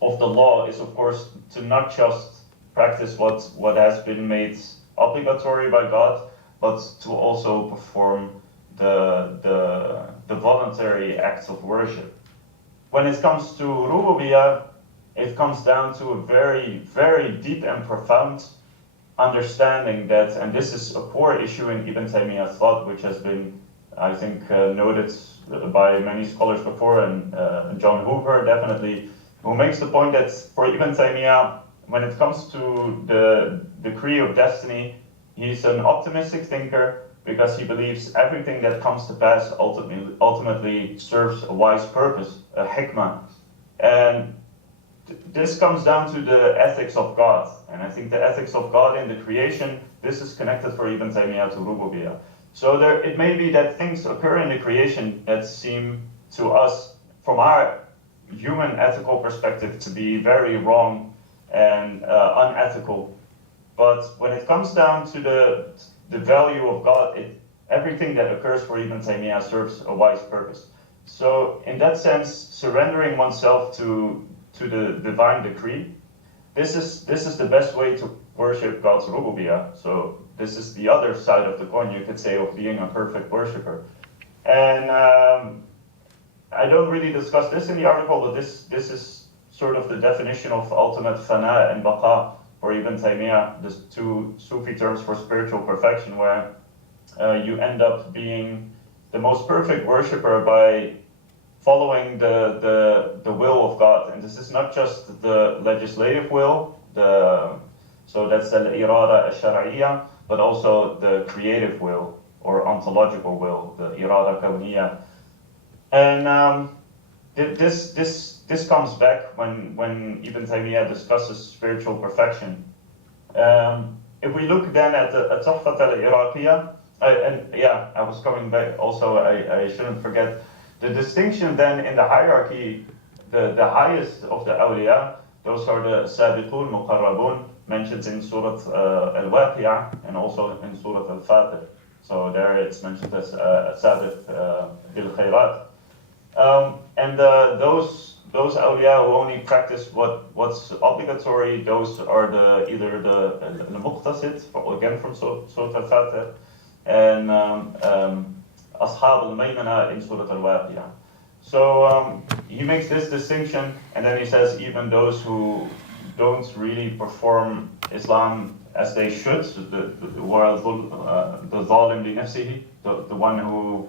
the law is, of course, to not just practice what has been made obligatory by God, but to also perform the voluntary acts of worship. When it comes to Rububiyyah, it comes down to a very, very deep and profound understanding that, and this is a core issue in Ibn Taymiyyah's thought, which has been, I think, noted by many scholars before, and John Hoover definitely, who makes the point that for Ibn Taymiyyah, when it comes to the decree of destiny, he's an optimistic thinker because he believes everything that comes to pass ultimately serves a wise purpose, a hikmah. And this comes down to the ethics of God. And I think the ethics of God in the creation, this is connected for Ibn Taymiyyah to Rububiyyah. So it may be that things occur in the creation that seem to us, from our human ethical perspective, to be very wrong and unethical. But when it comes down to the value of God, everything that occurs for Ibn Taymiyyah serves a wise purpose. So in that sense, surrendering oneself to the divine decree, this is the best way to worship God's Rububiyyah. So this is the other side of the coin, you could say, of being a perfect worshipper. And I don't really discuss this in the article, but this is sort of the definition of ultimate fana and baqa for Ibn Taymiyyah, the two Sufi terms for spiritual perfection, where you end up being the most perfect worshipper by following the will of God. And this is not just the legislative will, so that's the irada al-shar'iyya, but also the creative will or ontological will, the irada kawniyya. And this comes back when Ibn Taymiyyah discusses spiritual perfection. If we look then at the Tuhfat al-Iraqiyya, I was coming back also, I shouldn't forget, the distinction then in the hierarchy, the highest of the awliya, those are the Sabiqun Muqarrabun, mentioned in Surah Al-Waqi'ah and also in Surah Al-Fatir. So there it's mentioned as Sabiq bil Khairat. And those awliya who only practice what's obligatory, those are either the Muqtasid, again from Surah Al-Fatir, and Ashab al-Maymana in Surah Al-Waqi'ah. So he makes this distinction, and then he says even those who don't really perform Islam as they should, the zalim li nafsihi, the one who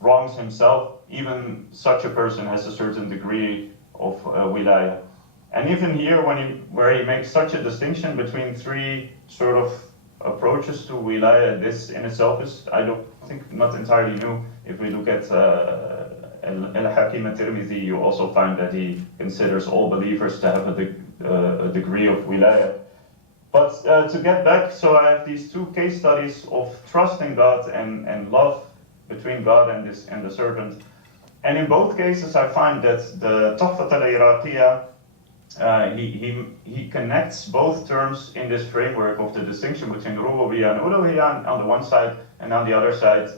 wrongs himself, even such a person has a certain degree of wilaya. And even here, where he makes such a distinction between three sort of approaches to wilaya, this in itself is, I don't think, not entirely new. If we look at al-Hakim al-Tirmidhi, you also find that he considers all believers to have a degree of wilaya. But to get back, so I have these two case studies of trusting God and love between God and the servant. And in both cases, I find that the Tuhfat al-Iraqiyya, he connects both terms in this framework of the distinction between rububiyyah and uluhiyyah on the one side, and on the other side,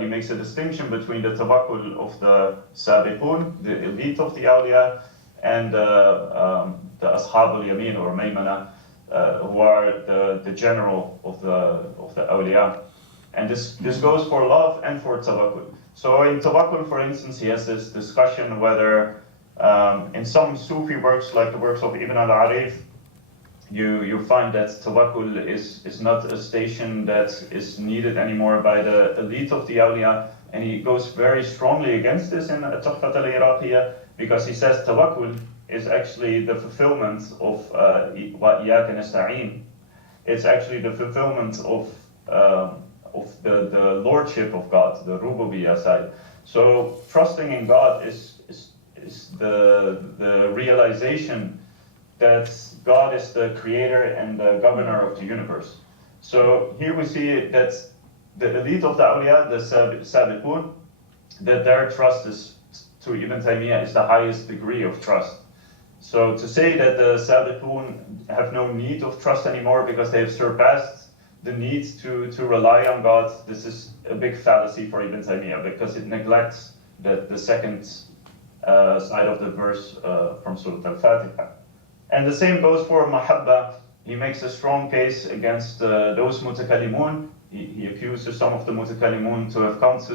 he makes a distinction between the tawakkul of the sabiqun, the elite of the awliya, and the ashab al-yamin or maymana, who are the general of the awliya. And this goes for love and for tawakkul. So in tawakkul, for instance, he has this discussion whether in some Sufi works, like the works of Ibn al-Arif, you find that tawakkul is not a station that is needed anymore by the elite of the awliya, and he goes very strongly against this in Tuhfat al-Iraqiyya, because he says tawakkul is actually the fulfillment of wa iyyaka nasta'in. It's actually the fulfillment of the lordship of God, the rububiyyah side. So trusting in God is the realization that God is the creator and the governor of the universe. So here we see that the elite of the awliya, the sabiqun, that their trust is, to Ibn Taymiyyah, is the highest degree of trust. So to say that the sabiqun have no need of trust anymore because they have surpassed the need to rely on God, this is a big fallacy for Ibn Taymiyyah, because it neglects the second side of the verse from Surah Al-Fatiha. And the same goes for Mahabba. He makes a strong case against those mutakallimun. He accuses some of the mutakallimun to have come to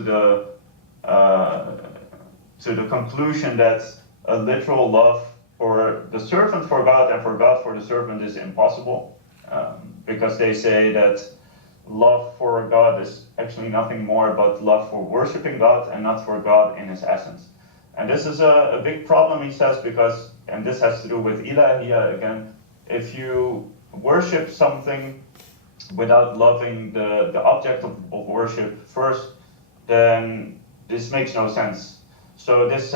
the conclusion that a literal love for the servant for God and for God for the servant is impossible, because they say that love for God is actually nothing more but love for worshiping God and not for God in his essence. And this is a big problem, he says, because, and this has to do with ilahiyya again, if you worship something without loving the object of worship first, then this makes no sense. So this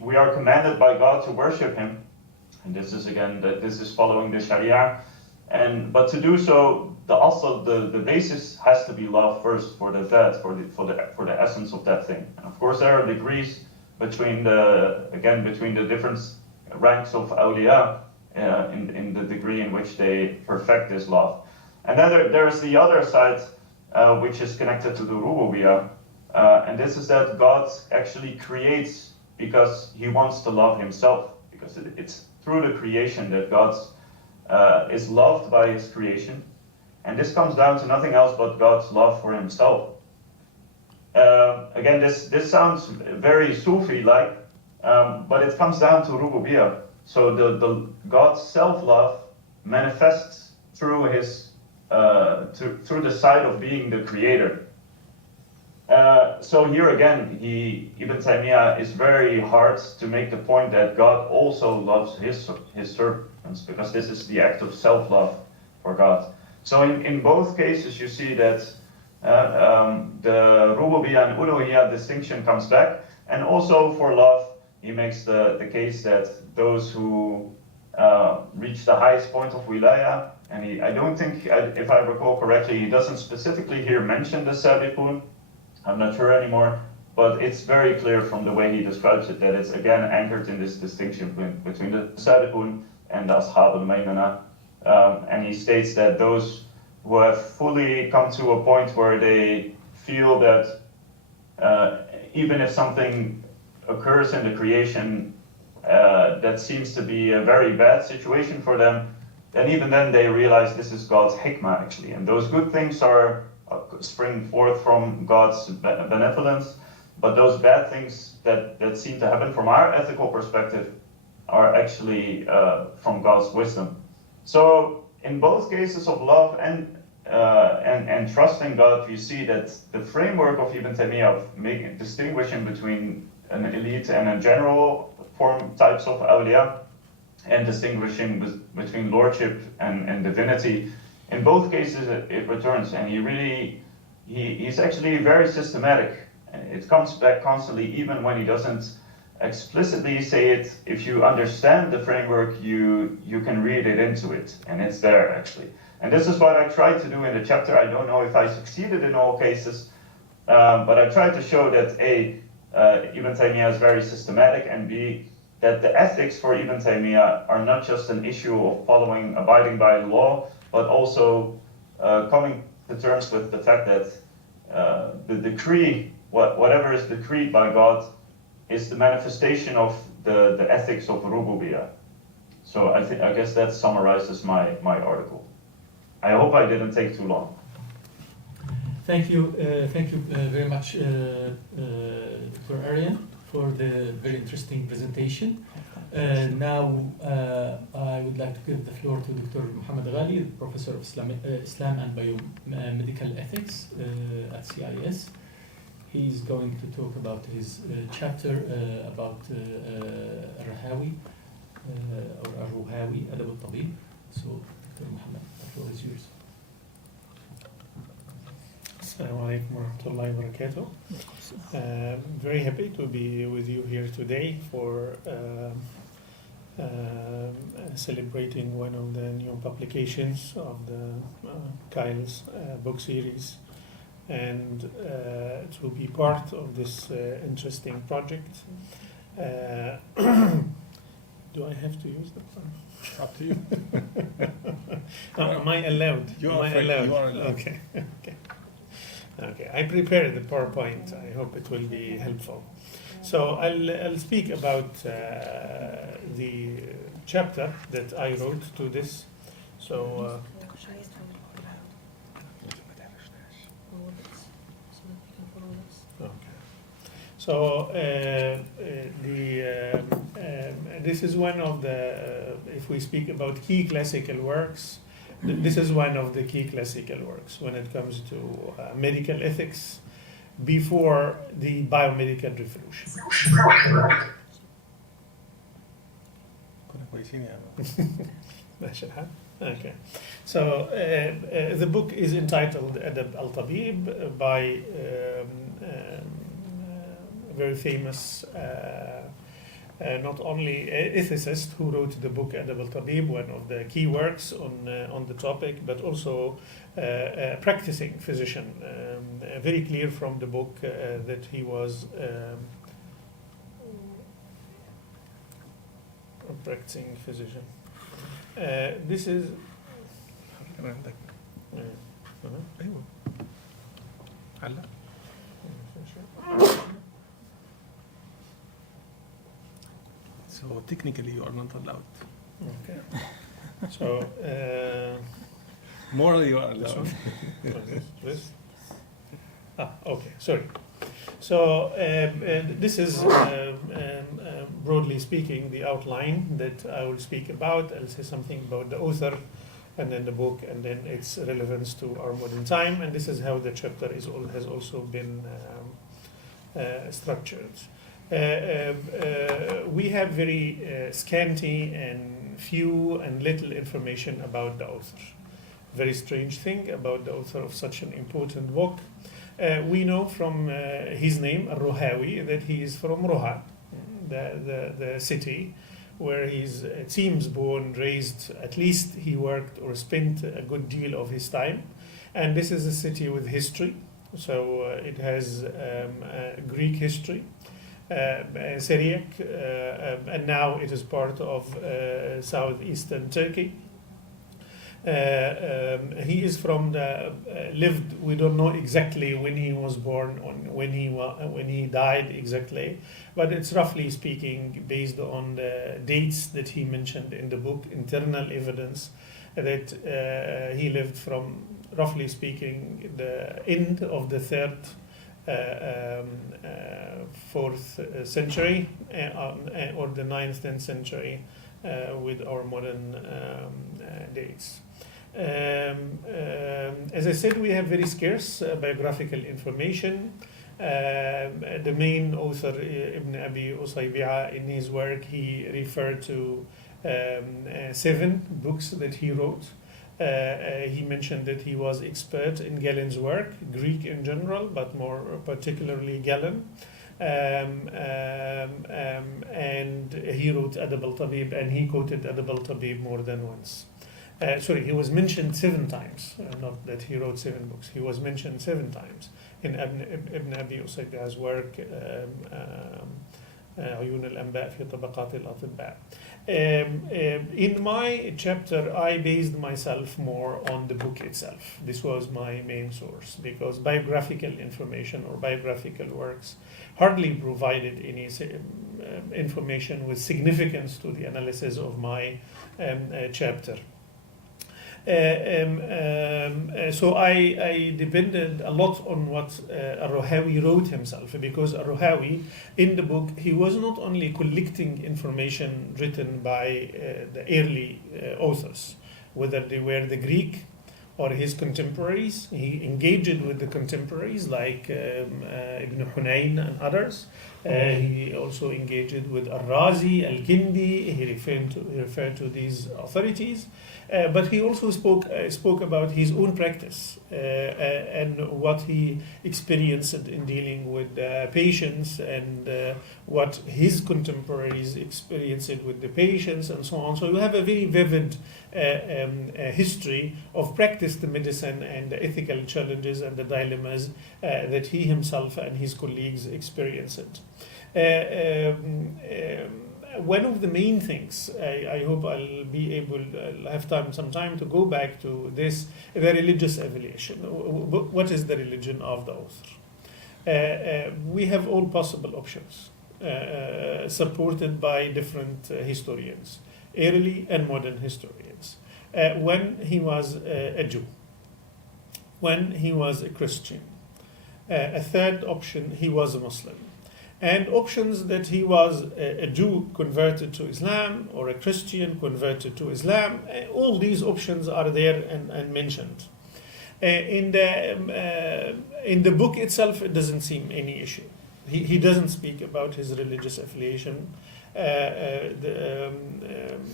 we are commanded by God to worship him, and this is again this is following the Sharia, but to do so, the basis has to be love first for the dhat, for the essence of that thing. And of course, there are degrees between the different ranks of awliya in the degree in which they perfect this love. And then there's the other side, which is connected to the rububiyyah, and this is that God actually creates because he wants to love himself, because it's through the creation that God is loved by his creation. And this comes down to nothing else but God's love for himself. Again, this sounds very Sufi-like, but it comes down to rububiyyah. So the God's self-love manifests through his through the side of being the creator. So here again, Ibn Taymiyyah is very hard to make the point that God also loves his servants, because this is the act of self-love for God. So in both cases, you see that the rububiyyah and uluhiyyah distinction comes back, and also for love, he makes the case that those who reach the highest point of wilaya, and I don't think, if I recall correctly, he doesn't specifically here mention the sabiqun. I'm not sure anymore, but it's very clear from the way he describes it that it's again anchored in this distinction between the sabiqun and the ashab al-maymana. And he states that those who have fully come to a point where they feel that even if something occurs in the creation that seems to be a very bad situation for them, then even then they realize this is God's hikmah actually. And those good things spring forth from God's benevolence, but those bad things that seem to happen from our ethical perspective are actually from God's wisdom. So in both cases of love and trusting God, you see that the framework of Ibn Taymiyyah of distinguishing between an elite and a general form types of awliya, and distinguishing between lordship and divinity, in both cases it returns, and he's actually very systematic. It comes back constantly, even when he doesn't explicitly say it. If you understand the framework, you can read it into it, and it's there actually. And this is what I tried to do in the chapter. I don't know if I succeeded in all cases, but I tried to show that A, Ibn Taymiyyah is very systematic, and B, that the ethics for Ibn Taymiyyah are not just an issue of abiding by law, but also coming to terms with the fact that the decree, whatever is decreed by God, is the manifestation of the ethics of Rububiyyah. So I guess that summarizes my article. I hope I didn't take too long. Thank you very much, Dr. Aryan, for the very interesting presentation. Now I would like to give the floor to Dr. Muhammad Ghali, Professor of Islam and Biomedical Ethics at CIS. He's going to talk about his chapter about Rahawi or Ar-Ruhawi, Adab al-Tabib. So, Dr. Muhammad, the floor is yours. Assalamu alaikum wa rahmatullahi wa barakatuh. Very happy to be with you here today for celebrating one of the new publications of the CILE's book series, and to be part of this interesting project. Do I have to use the phone? Up to you. Am I allowed? You Am are I free. allowed? You are allowed. Okay. Okay. I prepared the PowerPoint. I hope it will be helpful. So I'll speak about the chapter that I wrote to this. So. Okay. So this is one of the, if we speak about key classical works, this is one of the key classical works when it comes to medical ethics before the biomedical revolution. Okay. So the book is entitled Adab al-Tabib by a very famous not only ethicist who wrote the book Adab al-Tabib, one of the key works on the topic, but also a practicing physician. Very clear from the book that he was a practicing physician. This is So technically you are not allowed. okay. So Morally you are allowed. this? Okay, sorry. So this is broadly speaking the outline that I will speak about. I'll say something about the author and then the book and then its relevance to our modern time, and this is how the chapter has also been structured. We have very scanty and few and little information about the author. Very strange thing about the author of such an important book. We know from his name, Ar-Ruhawi, that he is from Roha, the city where he's, it seems, born, raised. At least he worked or spent a good deal of his time. And this is a city with history. So it has Greek history, Syriac, and now it is part of southeastern Turkey. He is from the lived. We don't know exactly when he was born, when he died exactly, but it's roughly speaking based on the dates that he mentioned in the book, internal evidence that he lived from, roughly speaking, the end of the third, fourth century, or the 9th, 10th century, with our modern dates. As I said, we have very scarce biographical information. The main author, Ibn Abi Usaybi'a, in his work, he referred to 7 books that he wrote. He mentioned that he was expert in Galen's work, Greek in general, but more particularly Galen. and he wrote Adab al-Tabib, and he quoted Adab al-Tabib more than once. Sorry, he was mentioned 7 times, not that he wrote 7 books. He was mentioned 7 times in Ibn Abi Usayda's work, عيون الأنباء في طبقات الأطباء. In my chapter, I based myself more on the book itself. This was my main source, because biographical information or biographical works hardly provided any information with significance to the analysis of my chapter. So I depended a lot on what Ar-Ruhawi wrote himself, because Ar-Ruhawi, in the book, he was not only collecting information written by the early authors, whether they were the Greek or his contemporaries. He engaged with the contemporaries like Ibn Hunayn and others. He also engaged with Al-Razi, Al-Kindi. He referred to these authorities. But he also spoke about his own practice and what he experienced in dealing with patients, and what his contemporaries experienced with the patients, and so on. So you have a very vivid history of practiced medicine and the ethical challenges and the dilemmas that he himself and his colleagues experienced. One of the main things, I hope I'll be able, I'll have some time to go back to this, the religious evaluation. What is the religion of the author? We have all possible options, supported by different historians, early and modern historians. When he was a Jew, when he was a Christian, a third option, he was a Muslim. And options that he was a Jew converted to Islam, or a Christian converted to Islam. All these options are there and mentioned. In the book itself, it doesn't seem any issue. He doesn't speak about his religious affiliation.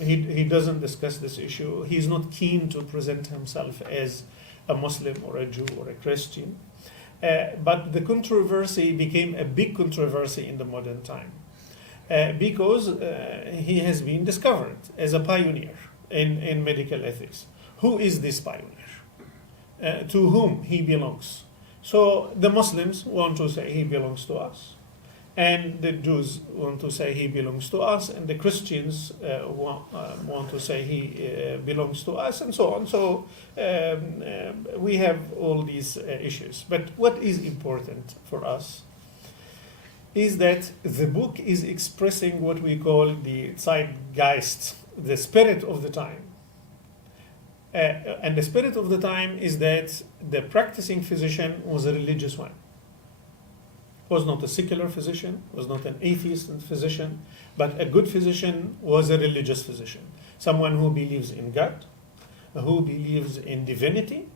He doesn't discuss this issue. He's not keen to present himself as a Muslim or a Jew or a Christian. But the controversy became a big controversy in the modern time, because he has been discovered as a pioneer in medical ethics. Who is this pioneer? To whom he belongs? So the Muslims want to say he belongs to us, and the Jews want to say he belongs to us, and the Christians want to say he belongs to us, and so on. So we have all these issues. But what is important for us is that the book is expressing what we call the zeitgeist, the spirit of the time. And the spirit of the time is that the practicing physician was a religious one. Was not a secular physician, was not an atheist physician, but a good physician was a religious physician. Someone who believes in God, who believes in divinity,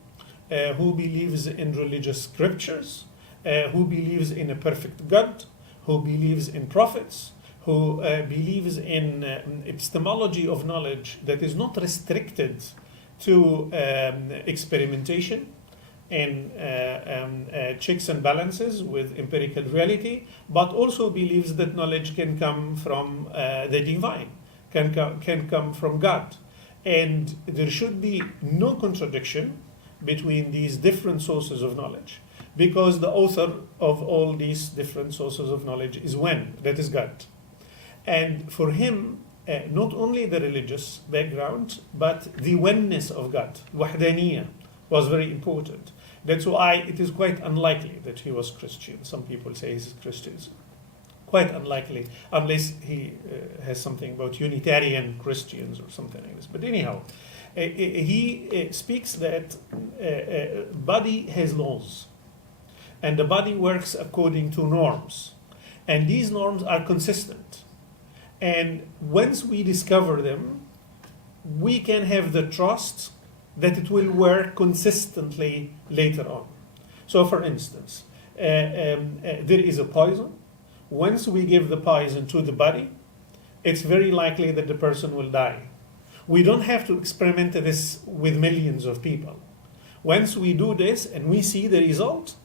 who believes in religious scriptures, who believes in a perfect God, who believes in prophets, who believes in epistemology of knowledge that is not restricted to experimentation and checks and balances with empirical reality, but also believes that knowledge can come from the divine, can come from God. And there should be no contradiction between these different sources of knowledge, because the author of all these different sources of knowledge is one, that is God. And for him, not only the religious background, but the oneness of God, wahdaniyah, was very important. That's why it is quite unlikely that he was Christian. Some people say he's Christian. Quite unlikely, unless he has something about Unitarian Christians or something like this. But anyhow, he speaks that body has laws, and the body works according to norms, and these norms are consistent. And once we discover them, we can have the trust that it will work consistently later on. So for instance, there is a poison. Once we give the poison to the body, it's very likely that the person will die. We don't have to experiment this with millions of people. Once we do this and we see the result,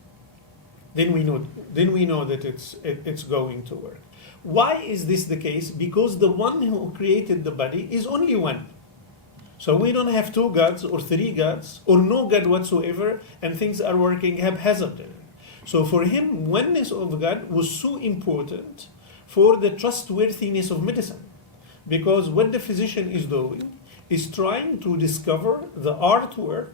then we know that it's going to work. Why is this the case? Because the one who created the body is only one. So we don't have two gods or three gods or no God whatsoever, and things are working haphazardly. So for him, oneness of God was so important for the trustworthiness of medicine, because what the physician is doing is trying to discover the artwork,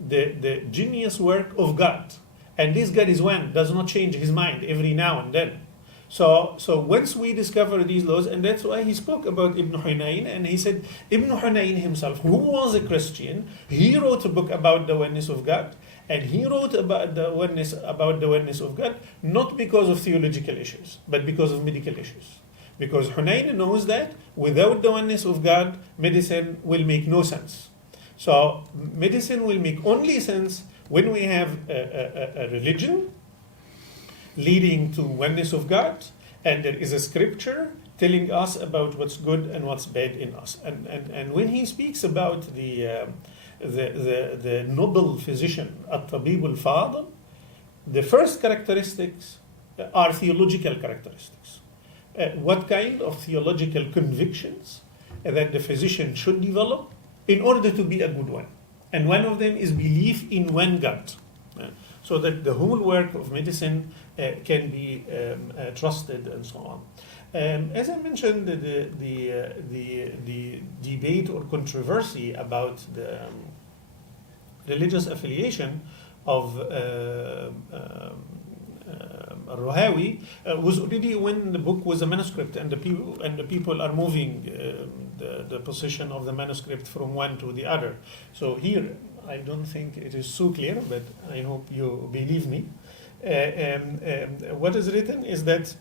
the genius work of God. And this God is one, does not change his mind every now and then. So once we discover these laws, and that's why he spoke about Ibn Hunayn, and he said Ibn Hunayn himself, who was a Christian, he wrote a book about the oneness of God, and he wrote about the oneness of God, not because of theological issues, but because of medical issues. Because Hunayn knows that without the oneness of God, medicine will make no sense. So medicine will make only sense when we have a religion leading to oneness of God, and there is a scripture telling us about what's good and what's bad in us. And when he speaks about the noble physician, al-Tabib al-Fadil, the first characteristics are theological characteristics. What kind of theological convictions that the physician should develop in order to be a good one. And one of them is belief in one God. So that the whole work of medicine can be trusted and so on. As I mentioned, the debate or controversy about the religious affiliation of Ruhawi was already when the book was a manuscript, and the people are moving the position of the manuscript from one to the other. So here, I don't think it is so clear, but I hope you believe me. What is written is that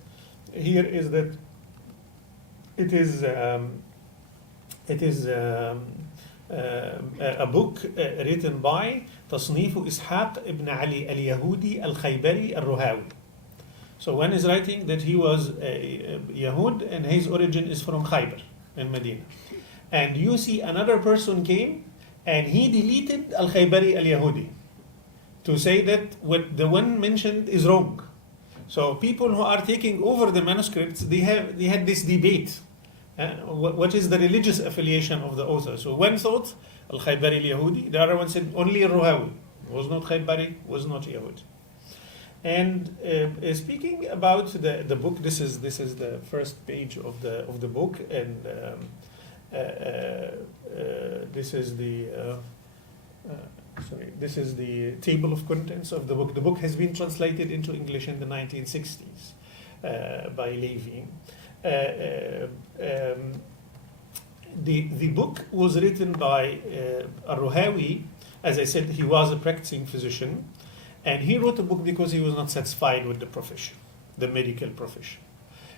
here is that it is a book written by تصنيف إسحاق ibn Ali al-Yahudi al-Khaybari al-Ruhawi. So one is writing that he was a Yahud and his origin is from Khaybar in Medina. And you see another person came and he deleted al-Khaybari al-Yahudi to say that what the one mentioned is wrong. So people who are taking over the manuscripts, they had this debate. What is the religious affiliation of the author? So one thought al-Khaybari al-Yahudi, the other one said only Ruhawi, was not Khaybari, was not Yahudi. And speaking about the book, this is the first page of the book, and this is the table of contents of the book. The book has been translated into English in the 1960s by Levy. The book was written by Ruhawi. As I said, he was a practicing physician, and he wrote a book because he was not satisfied with the profession, the medical profession.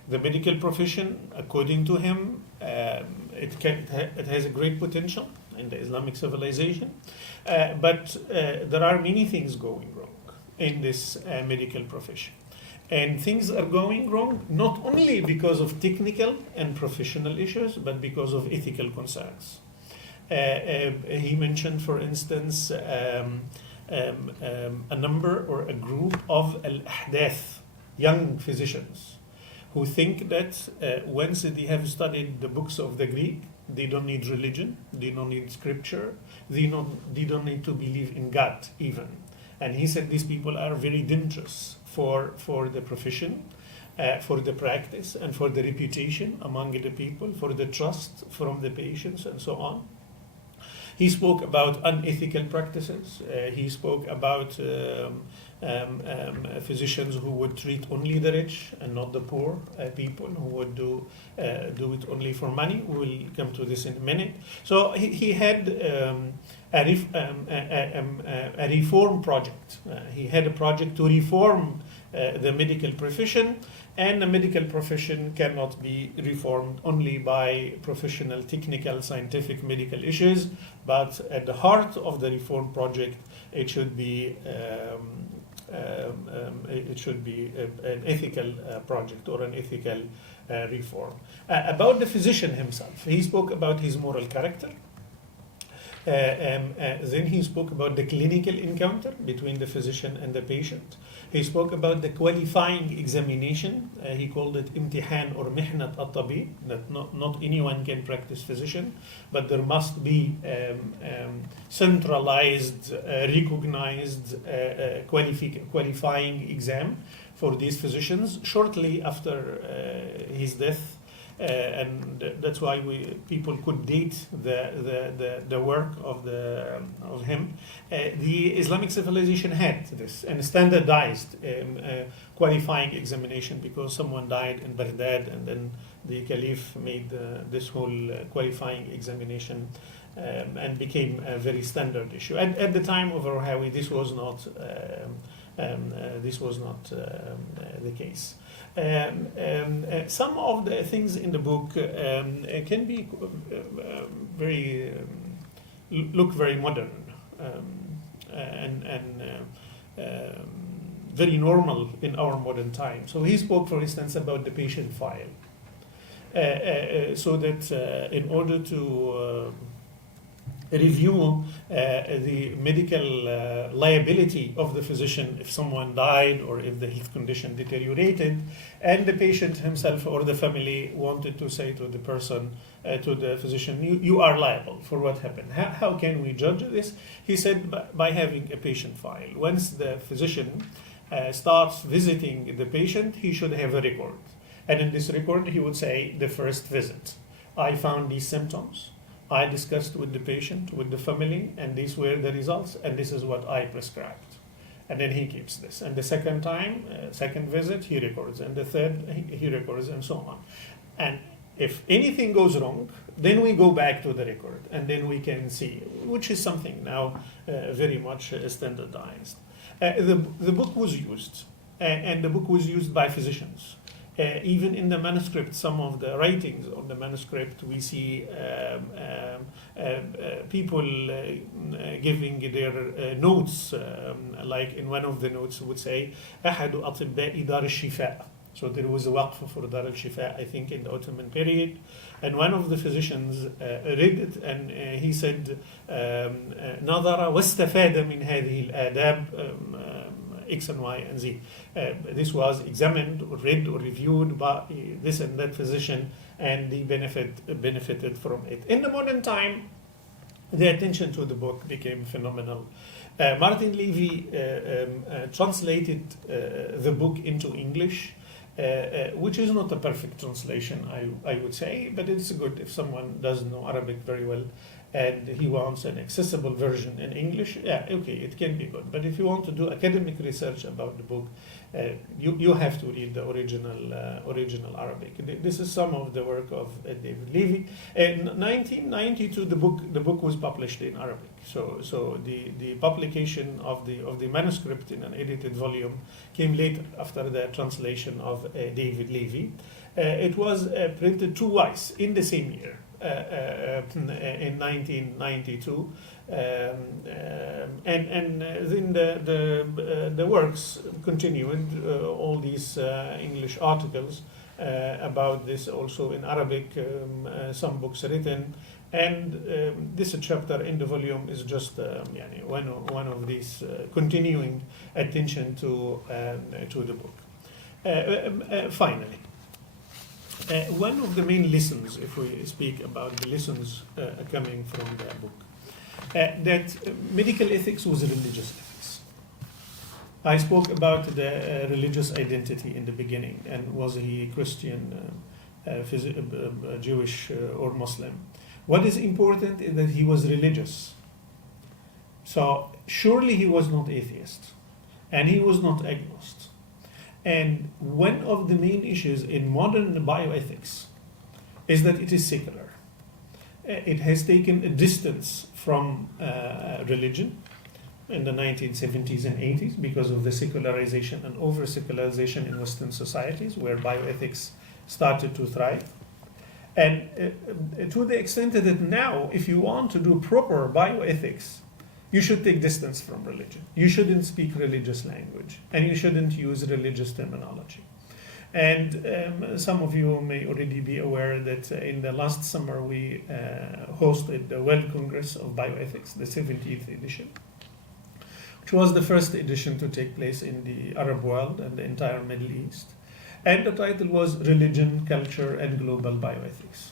The medical profession, according to him, it has a great potential in the Islamic civilization, but there are many things going wrong in this medical profession. And things are going wrong not only because of technical and professional issues, but because of ethical concerns. He mentioned, for instance, a number or a group of al-ahdath, young physicians, who think that once they have studied the books of the Greek, they don't need religion, they don't need scripture, they don't need to believe in God even. And he said these people are very dangerous for the profession, for the practice, and for the reputation among the people, for the trust from the patients, and so on. He spoke about unethical practices. He spoke about physicians who would treat only the rich and not the poor people, who would do it only for money. We will come to this in a minute. So he had a reform project. He had a project to reform the medical profession, and the medical profession cannot be reformed only by professional, technical, scientific medical issues, but at the heart of the reform project, it should be an ethical project or an ethical reform. About the physician himself, he spoke about his moral character. Then he spoke about the clinical encounter between the physician and the patient. He spoke about the qualifying examination. He called it imtihan or mihnat al-tabib, that not anyone can practice physician, but there must be centralized, recognized qualifying exam for these physicians shortly after his death. And that's why people could date the work of him. The Islamic civilization had this and standardized qualifying examination because someone died in Baghdad, and then the Caliph made this whole qualifying examination and became a very standard issue. And at the time of Rahawi, this was not the case. Some of the things in the book can be look very modern and very normal in our modern time. So he spoke, for instance, about the patient file, so that in order to review the medical liability of the physician if someone died or if the health condition deteriorated, and the patient himself or the family wanted to say to the person, to the physician, you are liable for what happened. How can we judge this? He said by having a patient file. Once the physician starts visiting the patient, he should have a record. And in this record, he would say the first visit, I found these symptoms, I discussed with the patient, with the family, and these were the results, and this is what I prescribed. And then he keeps this. And the second time, second visit, he records. And the third, he records, and so on. And if anything goes wrong, then we go back to the record, and then we can see, which is something now very much standardized. The book was used, and the book was used by physicians. Even in the manuscript, some of the writings on the manuscript, we see people giving their notes, like in one of the notes would say, أحد أطباء دار الشفاء. So there was a waqf for Dar al-Shifa, I think, in the Ottoman period. And one of the physicians read it, and he said, نظر واستفاد من هذه الآداب X and Y and Z. This was examined or read or reviewed by this and that physician, and he benefited from it. In the modern time, the attention to the book became phenomenal. Martin Levy translated the book into English, which is not a perfect translation, I would say, but it's good if someone doesn't know Arabic very well and he wants an accessible version in English. Yeah, okay, it can be good. But if you want to do academic research about the book, you have to read the original Arabic. This is some of the work of David Levy. In 1992, the book was published in Arabic. So the publication of the manuscript in an edited volume came later after the translation of David Levy. It was printed twice in the same year. In 1992, and then the works continued, all these English articles about this also in Arabic, some books written, and this chapter in the volume is just one of these continuing attention to the book. Finally, one of the main lessons, if we speak about the lessons coming from the book, that medical ethics was religious ethics. I spoke about the religious identity in the beginning, and was he Christian, Jewish, or Muslim. What is important is that he was religious. So surely he was not atheist, and he was not agnostic. And one of the main issues in modern bioethics is that it is secular. It has taken a distance from religion in the 1970s and 80s because of the secularization and over-secularization in Western societies where bioethics started to thrive. And to the extent that now, if you want to do proper bioethics, you should take distance from religion. You shouldn't speak religious language, and you shouldn't use religious terminology. And some of you may already be aware that in the last summer we hosted the World Congress of Bioethics, the 17th edition, which was the first edition to take place in the Arab world and the entire Middle East. And the title was Religion, Culture, and Global Bioethics.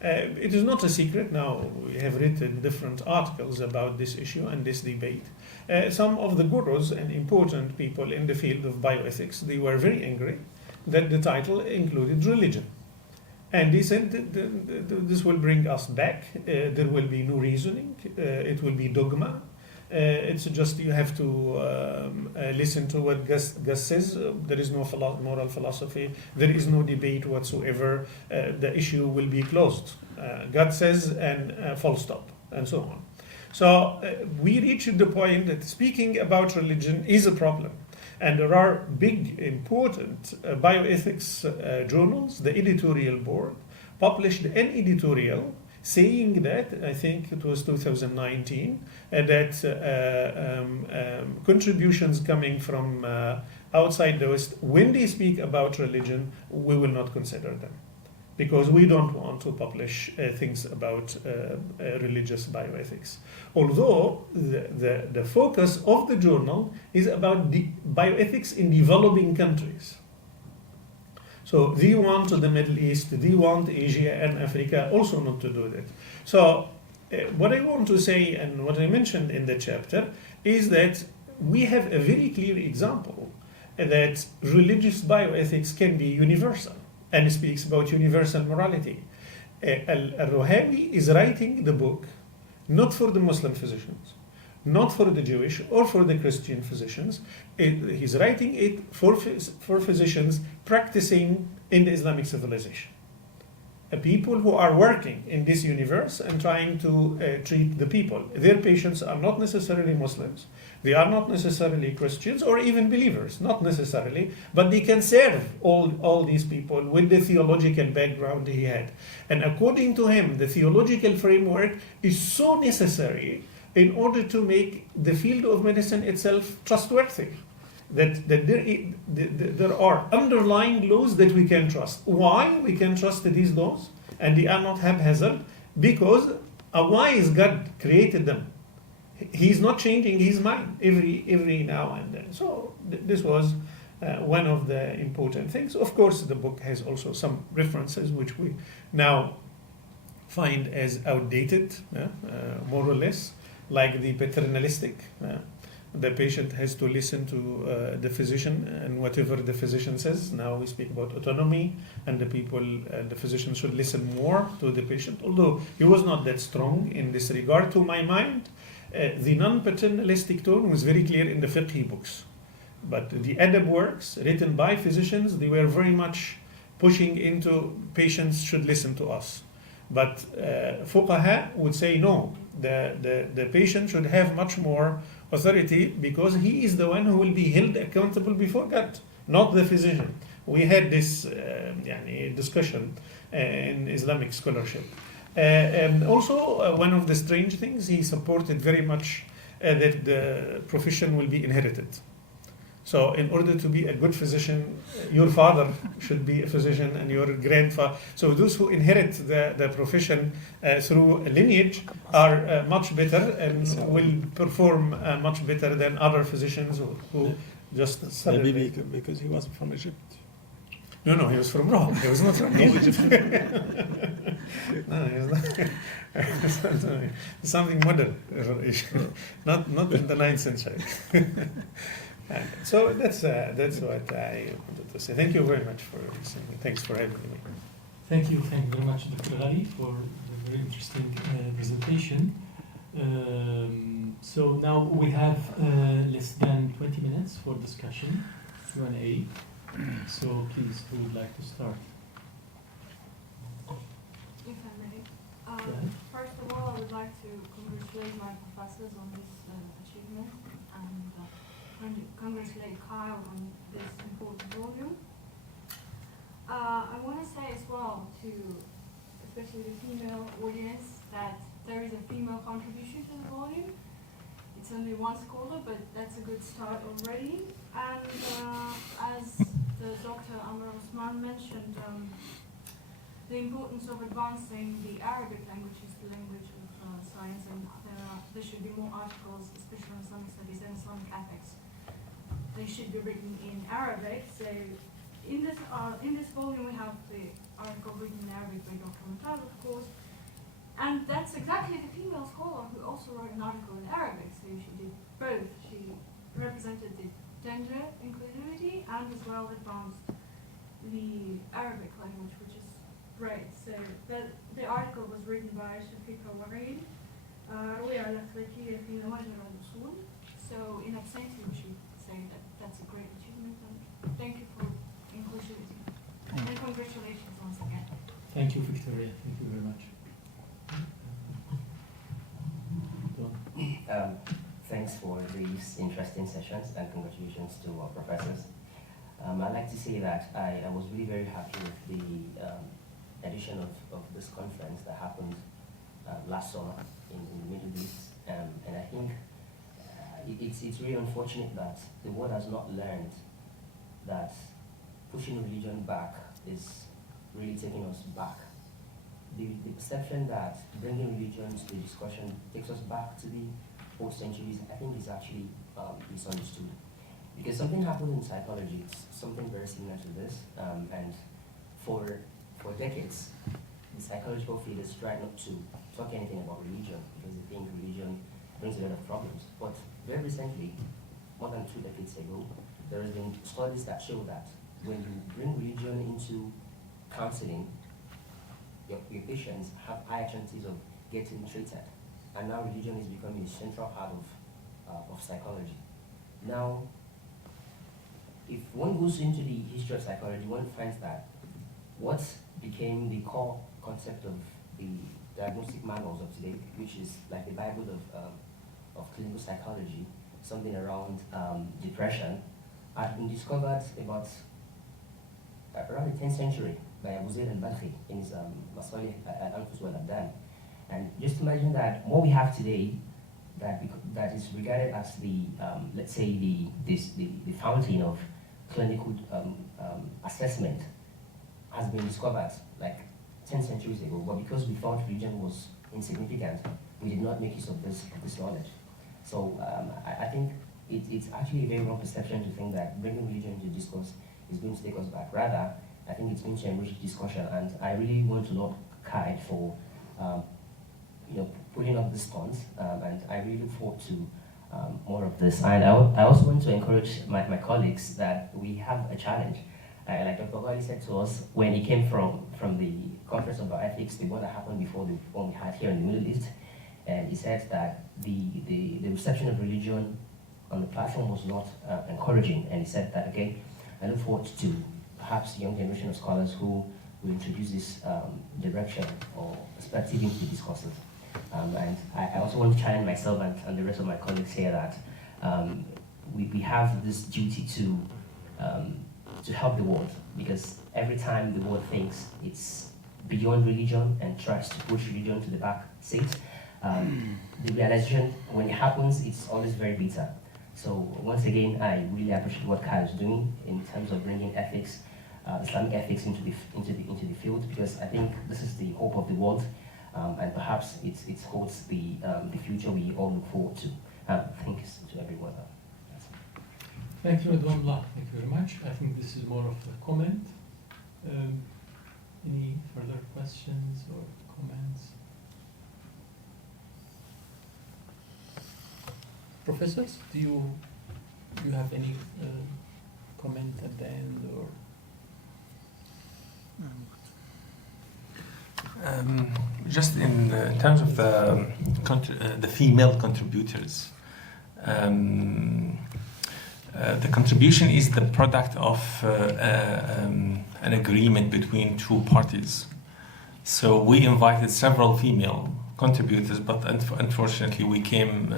It is not a secret now, we have written different articles about this issue and this debate. Some of the gurus and important people in the field of bioethics, they were very angry that the title included religion. And they said that this will bring us back, there will be no reasoning, it will be dogma. It's just you have to listen to what Gus says. There is no moral philosophy. There is no debate whatsoever. The issue will be closed. God says and full stop, and so on. So we reached the point that speaking about religion is a problem. And there are big, important bioethics journals. The editorial board published an editorial saying that, I think it was 2019, that contributions coming from outside the West, when they speak about religion, we will not consider them, because we don't want to publish things about religious bioethics. Although the focus of the journal is about the bioethics in developing countries. So they want the Middle East, they want Asia and Africa also not to do that. So what I want to say, and what I mentioned in the chapter, is that we have a very clear example that religious bioethics can be universal, and speaks about universal morality. Al-Ruhawi is writing the book not for the Muslim physicians, not for the Jewish or for the Christian physicians. He's writing it for physicians practicing in the Islamic civilization. People who are working in this universe and trying to treat the people. Their patients are not necessarily Muslims, they are not necessarily Christians or even believers, not necessarily, but they can serve all these people with the theological background he had. And according to him, the theological framework is so necessary in order to make the field of medicine itself trustworthy. That there are underlying laws that we can trust. Why we can trust these laws and they are not haphazard? Because a wise God created them. He's not changing his mind every now and then. So this was one of the important things. Of course, the book has also some references which we now find as outdated, more or less, like the paternalistic. The patient has to listen to the physician and whatever the physician says. Now we speak about autonomy, and the physician should listen more to the patient, although he was not that strong in this regard to my mind. The non-paternalistic tone was very clear in the fiqh books. But the adab works written by physicians, they were very much pushing into patients should listen to us. But fuqaha would say no, the patient should have much more authority because he is the one who will be held accountable before God, not the physician. We had this discussion in Islamic scholarship. And also, one of the strange things, he supported very much that the profession will be inherited. So in order to be a good physician, your father should be a physician and your grandfather. So those who inherit the profession through a lineage are much better and will perform much better than other physicians who just suddenly... Maybe because he wasn't from Egypt. No, he was from Rome. He was not from Egypt. No, he was not. Something modern, not in the 9th century. So that's what I wanted to say. Thank you very much for listening. Thanks for having me. Thank you very much, Dr. Ali, for the very interesting presentation. So now we have less than 20 minutes for discussion, Q&A. So please, who would like to start? If I may. First of all, I would like to congratulate my professors on this achievement and congratulate Kyle on this important volume. I want to say as well to especially the female audience that there is a female contribution to the volume. It's only one scholar, but that's a good start already. And as the Dr. Amr Osman mentioned the importance of advancing the Arabic language is the language of science, and there should be more articles, especially on Islamic studies and Islamic ethics. They should be written in Arabic. So in this volume we have the article written in Arabic by Dr. Mutaz, of course, and that's exactly the female scholar who also wrote an article in Arabic. So she did both. She represented the gender inclusivity and as well advanced the Arabic language, which is great. So the article was written by Shafiqa Wareed, رؤية الأخلاقية في مجرى الوصول. So in absentia we should say that that's a great achievement, and thank you for inclusivity. And congratulations once again. Thank you, Victoria. Thank you very much. Thanks for these interesting sessions and congratulations to our professors. I'd like to say that I was really very happy with the edition of this conference that happened last summer in the Middle East. And I think it's really unfortunate that the world has not learned that pushing religion back is really taking us back. The perception that bringing religion to the discussion takes us back to the old centuries, I think is actually misunderstood. Because something happened in psychology, it's something very similar to this, and for decades, the psychological field has tried not to talk anything about religion because they think religion brings a lot of problems. But very recently, more than 2 decades ago, there has been studies that show that when you bring religion into counseling, your patients have higher chances of getting treated. And now religion is becoming a central part of psychology. Now, if one goes into the history of psychology, one finds that what became the core concept of the diagnostic manuals of today, which is like the Bible of clinical psychology, something around depression, had been discovered about around the 10th century by Abu Zayd al-Balkhi in his Masalih al-Anfus wal-Abdan. And just imagine that what we have today that is regarded as the, let's say, the fountain of clinical assessment has been discovered like 10 centuries ago, but because we thought religion was insignificant, we did not make use of this knowledge. So I think it's actually a very wrong perception to think that bringing religion into discourse is going to take us back. Rather, I think it's going to enrich discussion, and I really want to laud Kai for putting up this funds, and I really look forward to more of this. And I also want to encourage my colleagues that we have a challenge. Like Dr. Ghali said to us when he came from the Conference on Bioethics, the one that happened before the one we had here in the Middle East, and he said that the reception of religion on the platform was not encouraging, and he said that, okay, I look forward to perhaps young generation of scholars who will introduce this direction or perspective into the discourses. And I also want to challenge myself and the rest of my colleagues here that we have this duty to help the world, because every time the world thinks it's beyond religion and tries to push religion to the back seat, the realization, when it happens, it's always very bitter. So once again, I really appreciate what Kai is doing in terms of bringing ethics, Islamic ethics into the field, because I think this is the hope of the world, and perhaps it holds the future we all look forward to. Thanks to everyone. Thank you, Ridwanullah. Thank you very much. I think this is more of a comment. Any further questions or comments? Professors, do you have any comment at the end or? Just in terms of the female contributors, the contribution is the product of an agreement between two parties. So we invited several female contributors, but unfortunately we came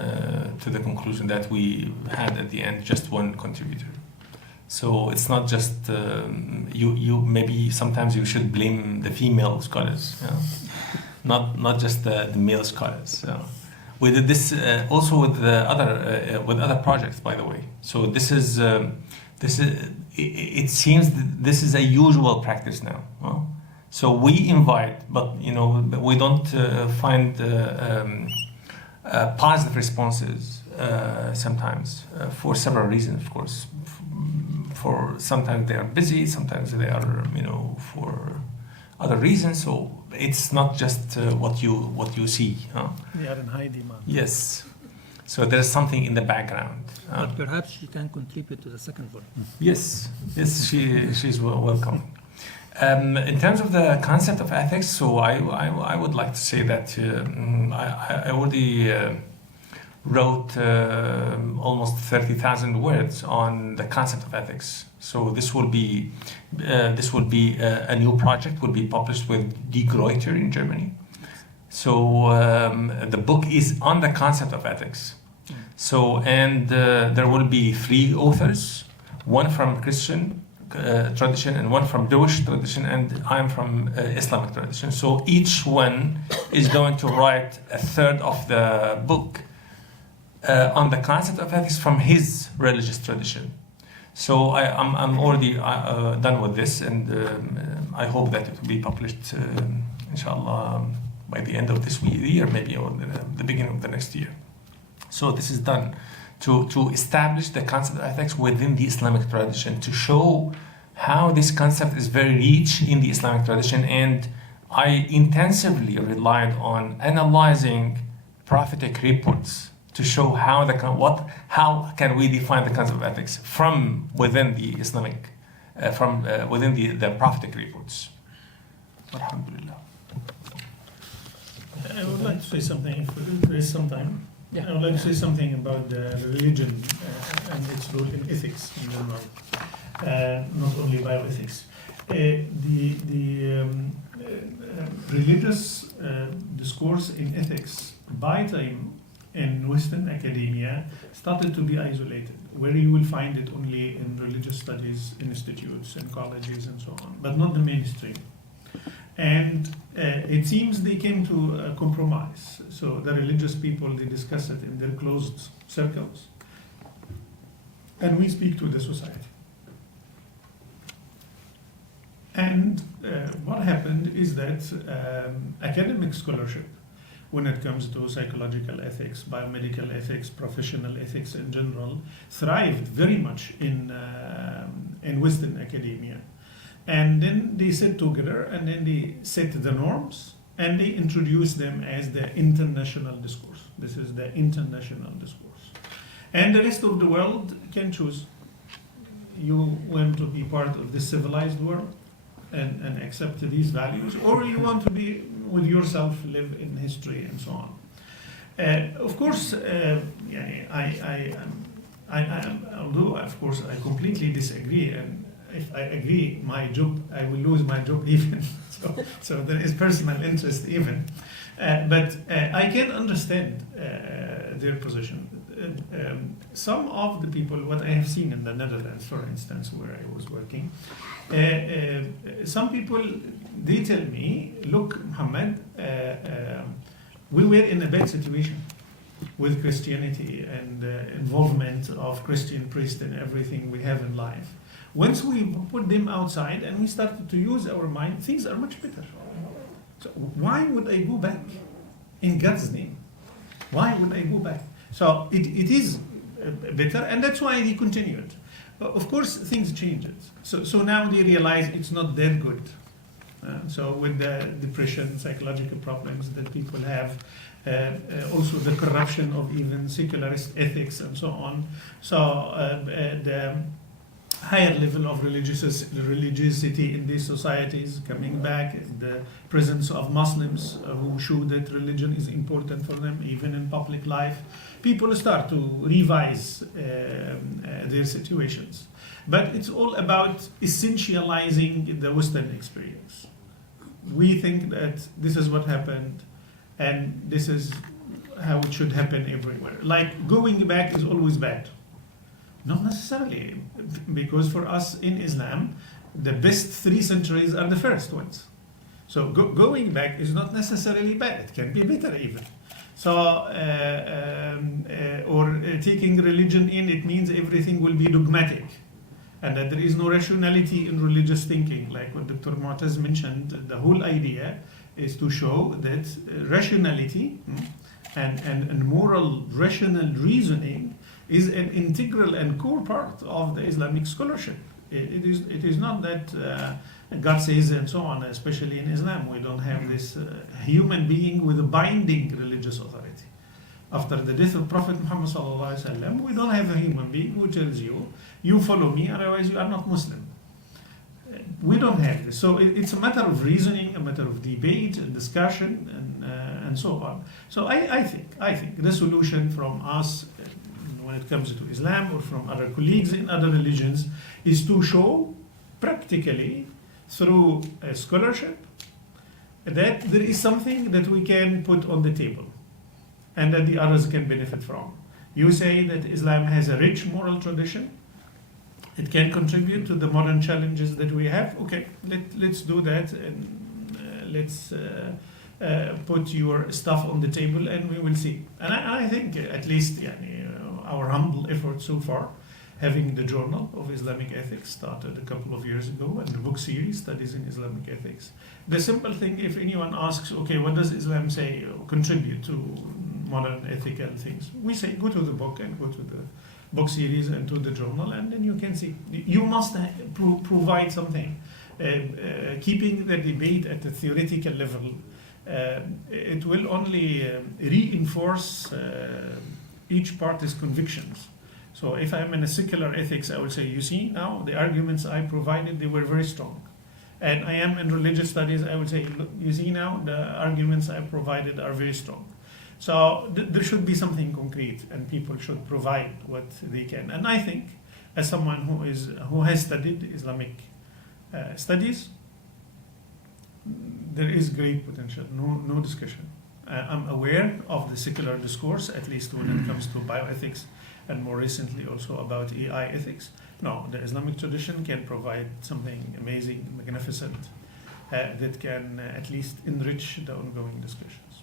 to the conclusion that we had at the end just one contributor. So it's not just you. Maybe sometimes you should blame the female scholars, not just the male scholars. We did this also with the other projects, by the way. So this is it seems that this is a usual practice now. Huh? So we invite, but we don't find positive responses sometimes for several reasons, of course. For sometimes they are busy, sometimes they are for other reasons. So it's not just what you see. Huh? They are in high demand. Yes. So there's something in the background. But perhaps she can contribute to the second volume. Yes, she's welcome. In terms of the concept of ethics, so I would like to say that I already wrote almost 30,000 words on the concept of ethics. So this will be a new project, will be published with Die Gruyter in Germany. So the book is on the concept of ethics. So there will be 3 authors, one from Christian tradition and one from Jewish tradition, and I'm from Islamic tradition. So each one is going to write a third of the book on the concept of ethics from his religious tradition. So I'm already done with this, and I hope that it will be published, inshallah, by the end of this year, maybe, or the beginning of the next year. So this is done to establish the concept of ethics within the Islamic tradition, to show how this concept is very rich in the Islamic tradition. And I intensively relied on analyzing prophetic reports to show how can we define the concept of ethics from within the Islamic, within the prophetic reports. Alhamdulillah. I would like to say something, if there is some time. Yeah. I would like to say something about the religion and its role in ethics in general, not only bioethics. The religious discourse in ethics by time in Western academia started to be isolated, where you will find it only in religious studies institutes and colleges and so on, but not the mainstream. And it seems they came to a compromise. So the religious people, they discuss it in their closed circles, and we speak to the society. And what happened is that academic scholarship, when it comes to psychological ethics, biomedical ethics, professional ethics in general, thrived very much in Western academia. And then they sit together and then they set the norms and they introduce them as the international discourse. This is the international discourse. And the rest of the world can choose. You want to be part of the civilized world and accept these values, or you want to be with yourself, live in history and so on. Of course, although of course I completely disagree, and if I agree, my job, I will lose my job even. So there is personal interest even. But I can understand their position. Some of the people, what I have seen in the Netherlands, for instance, where I was working, some people, they tell me, look, Muhammad, we were in a bad situation with Christianity and involvement of Christian priests in everything we have in life. Once we put them outside and we started to use our mind, things are much better. So why would I go back in God's name? Why would I go back? So it is better, and that's why they continued. Of course, things changed. So now they realize it's not that good. So with the depression, psychological problems that people have, also the corruption of even secularist ethics and so on. So the higher level of religiosity in these societies coming back, the presence of Muslims who show that religion is important for them, even in public life. People start to revise their situations. But it's all about essentializing the Western experience. We think that this is what happened, and this is how it should happen everywhere. Like going back is always bad. Not necessarily, because for us in Islam, the best 3 centuries are the first ones. So going back is not necessarily bad. It can be better even. So, or taking religion in, it means everything will be dogmatic. and that there is no rationality in religious thinking, like what Dr. Mutaz mentioned. The whole idea is to show that rationality and moral rational reasoning is an integral and core part of the Islamic scholarship. It is not that God says and so on, especially in Islam. We don't have this human being with a binding religious authority. After the death of Prophet Muhammad ﷺ, we don't have a human being who tells you, you follow me, otherwise you are not Muslim. We don't have this. So it's a matter of reasoning, a matter of debate and discussion and so on. So I think the solution from us when it comes to Islam or from other colleagues in other religions is to show practically through scholarship that there is something that we can put on the table and that the others can benefit from. You say that Islam has a rich moral tradition. It can contribute to the modern challenges that we have. Okay, let's do that, and let's put your stuff on the table, and we will see. And I think at least our humble effort so far, having the Journal of Islamic Ethics started a couple of years ago, and the book series, Studies in Islamic Ethics. The simple thing, if anyone asks, okay, what does Islam say contribute to modern ethical things? We say go to the book and go to the book series and to the journal, and then you can see. You must provide something. Keeping the debate at the theoretical level, it will only reinforce each party's convictions. So if I'm in a secular ethics, I will say, you see, now the arguments I provided, they were very strong. And I am in religious studies, I would say, look, you see now, the arguments I provided are very strong. So there should be something concrete, and people should provide what they can. And I think, as someone who has studied Islamic studies, there is great potential, no discussion. I'm aware of the secular discourse, at least when it comes to bioethics, and more recently also about AI ethics. No, the Islamic tradition can provide something amazing, magnificent, that can at least enrich the ongoing discussions.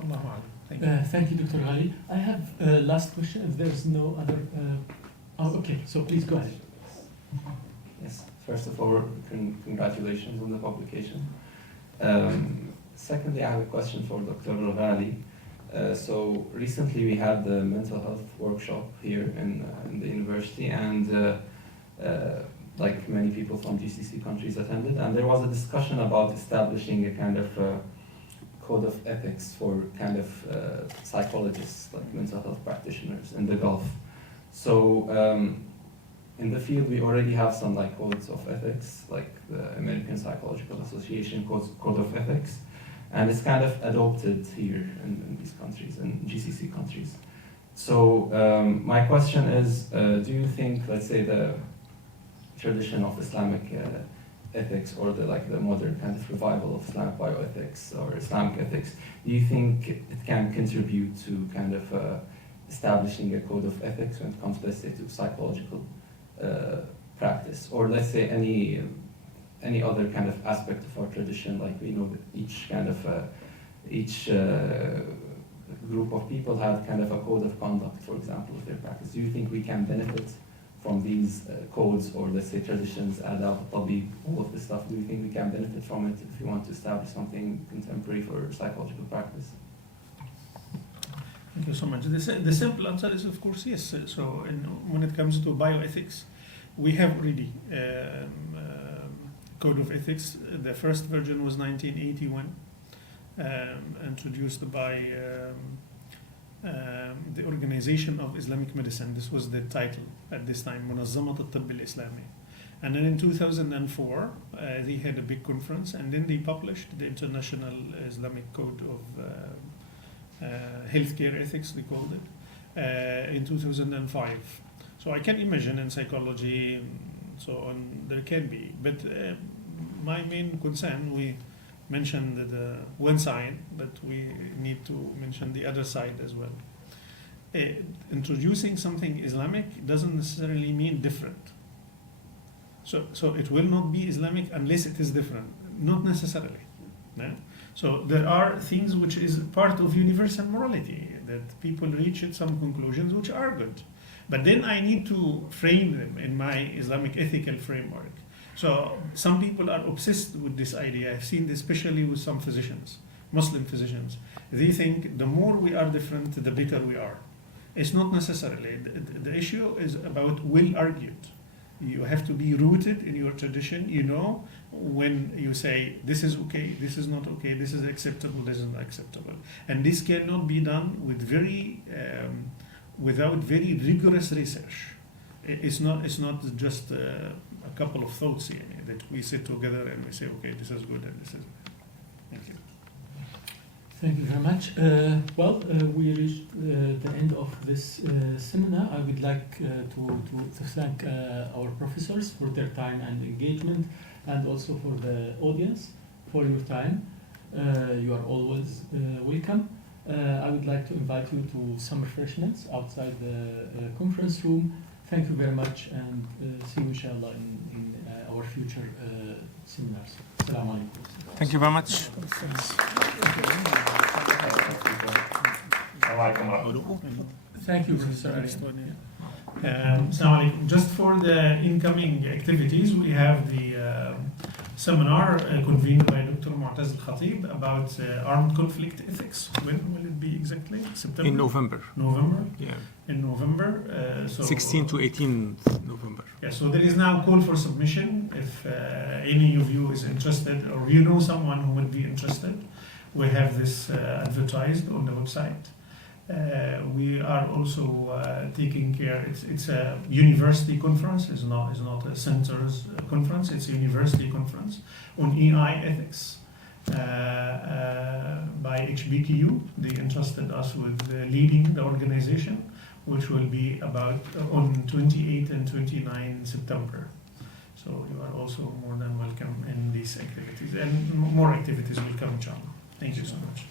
Allahu A'lam. Thank you. Thank you, Dr. Ali. I have a last question. If there's no other... okay, so please go ahead. Yes, first of all, congratulations on the publication. Secondly, I have a question for Dr. Ghali. So recently we had the mental health workshop here in the university, and like many people from GCC countries attended, and there was a discussion about establishing a kind of code of ethics for kind of psychologists, like mental health practitioners in the Gulf. So in the field we already have some like codes of ethics, like the American Psychological Association Code of Ethics, and it's kind of adopted here in these countries, in GCC countries. So my question is, do you think, let's say, the tradition of Islamic ethics, or the modern kind of revival of Islamic bioethics or Islamic ethics, do you think it can contribute to kind of establishing a code of ethics when it comes, let's say, to psychological practice, or let's say any other kind of aspect of our tradition? Like we know that each kind of group of people have kind of a code of conduct, for example, of their practice. Do you think we can benefit from these codes, or let's say traditions, adab, tabib, all of this stuff? Do you think we can benefit from it if we want to establish something contemporary for psychological practice? Thank you so much. The simple answer is, of course, yes. So when it comes to bioethics, we have already Code of Ethics. The first version was 1981, introduced by the Organization of Islamic Medicine. This was the title at this time, Munazzamat al-Tibb al-Islami. And then in 2004, they had a big conference, and then they published the International Islamic Code of Healthcare Ethics, they called it, in 2005. So I can imagine in psychology and so on, there can be. But my main concern, we mentioned the one side, but we need to mention the other side as well. Introducing something Islamic doesn't necessarily mean different. So it will not be Islamic unless it is different, not necessarily. No? So there are things which is part of universal morality, that people reach at some conclusions which are good. But then I need to frame them in my Islamic ethical framework. So some people are obsessed with this idea. I've seen this especially with some physicians, Muslim physicians. They think the more we are different, the better we are. It's not necessarily. The issue is about well argued. You have to be rooted in your tradition. You know when you say this is okay, this is not okay, this is acceptable, this is not acceptable. And this cannot be done with without very rigorous research. It's not just a couple of thoughts here that we sit together and we say, okay, this is good and this is. Thank you. Thank you very much. We reached the end of this seminar. I would like to thank our professors for their time and engagement, and also for the audience for your time. You are always welcome. I would like to invite you to some refreshments outside the conference room. Thank you very much, and see you inshallah in our future seminars. Assalamu alaikum. Thank you very much. Thank you, Professor Ali. Assalamu alaikum. Just for the incoming activities, we have the seminar convened by Dr. Mutaz al-Khatib about armed conflict ethics. When will it be exactly? September? In November. November? Yeah. In November. 16 to 18 November. Yeah, so there is now a call for submission. If any of you is interested, or you know someone who would be interested, we have this advertised on the website. We are also taking care. It's a university conference. It's not a center's conference. It's a university conference on EI ethics by HBKU. They entrusted us with leading the organization, which will be about on 28 and 29 September. So you are also more than welcome in these activities, and more activities will come, inshallah. Thank you so much.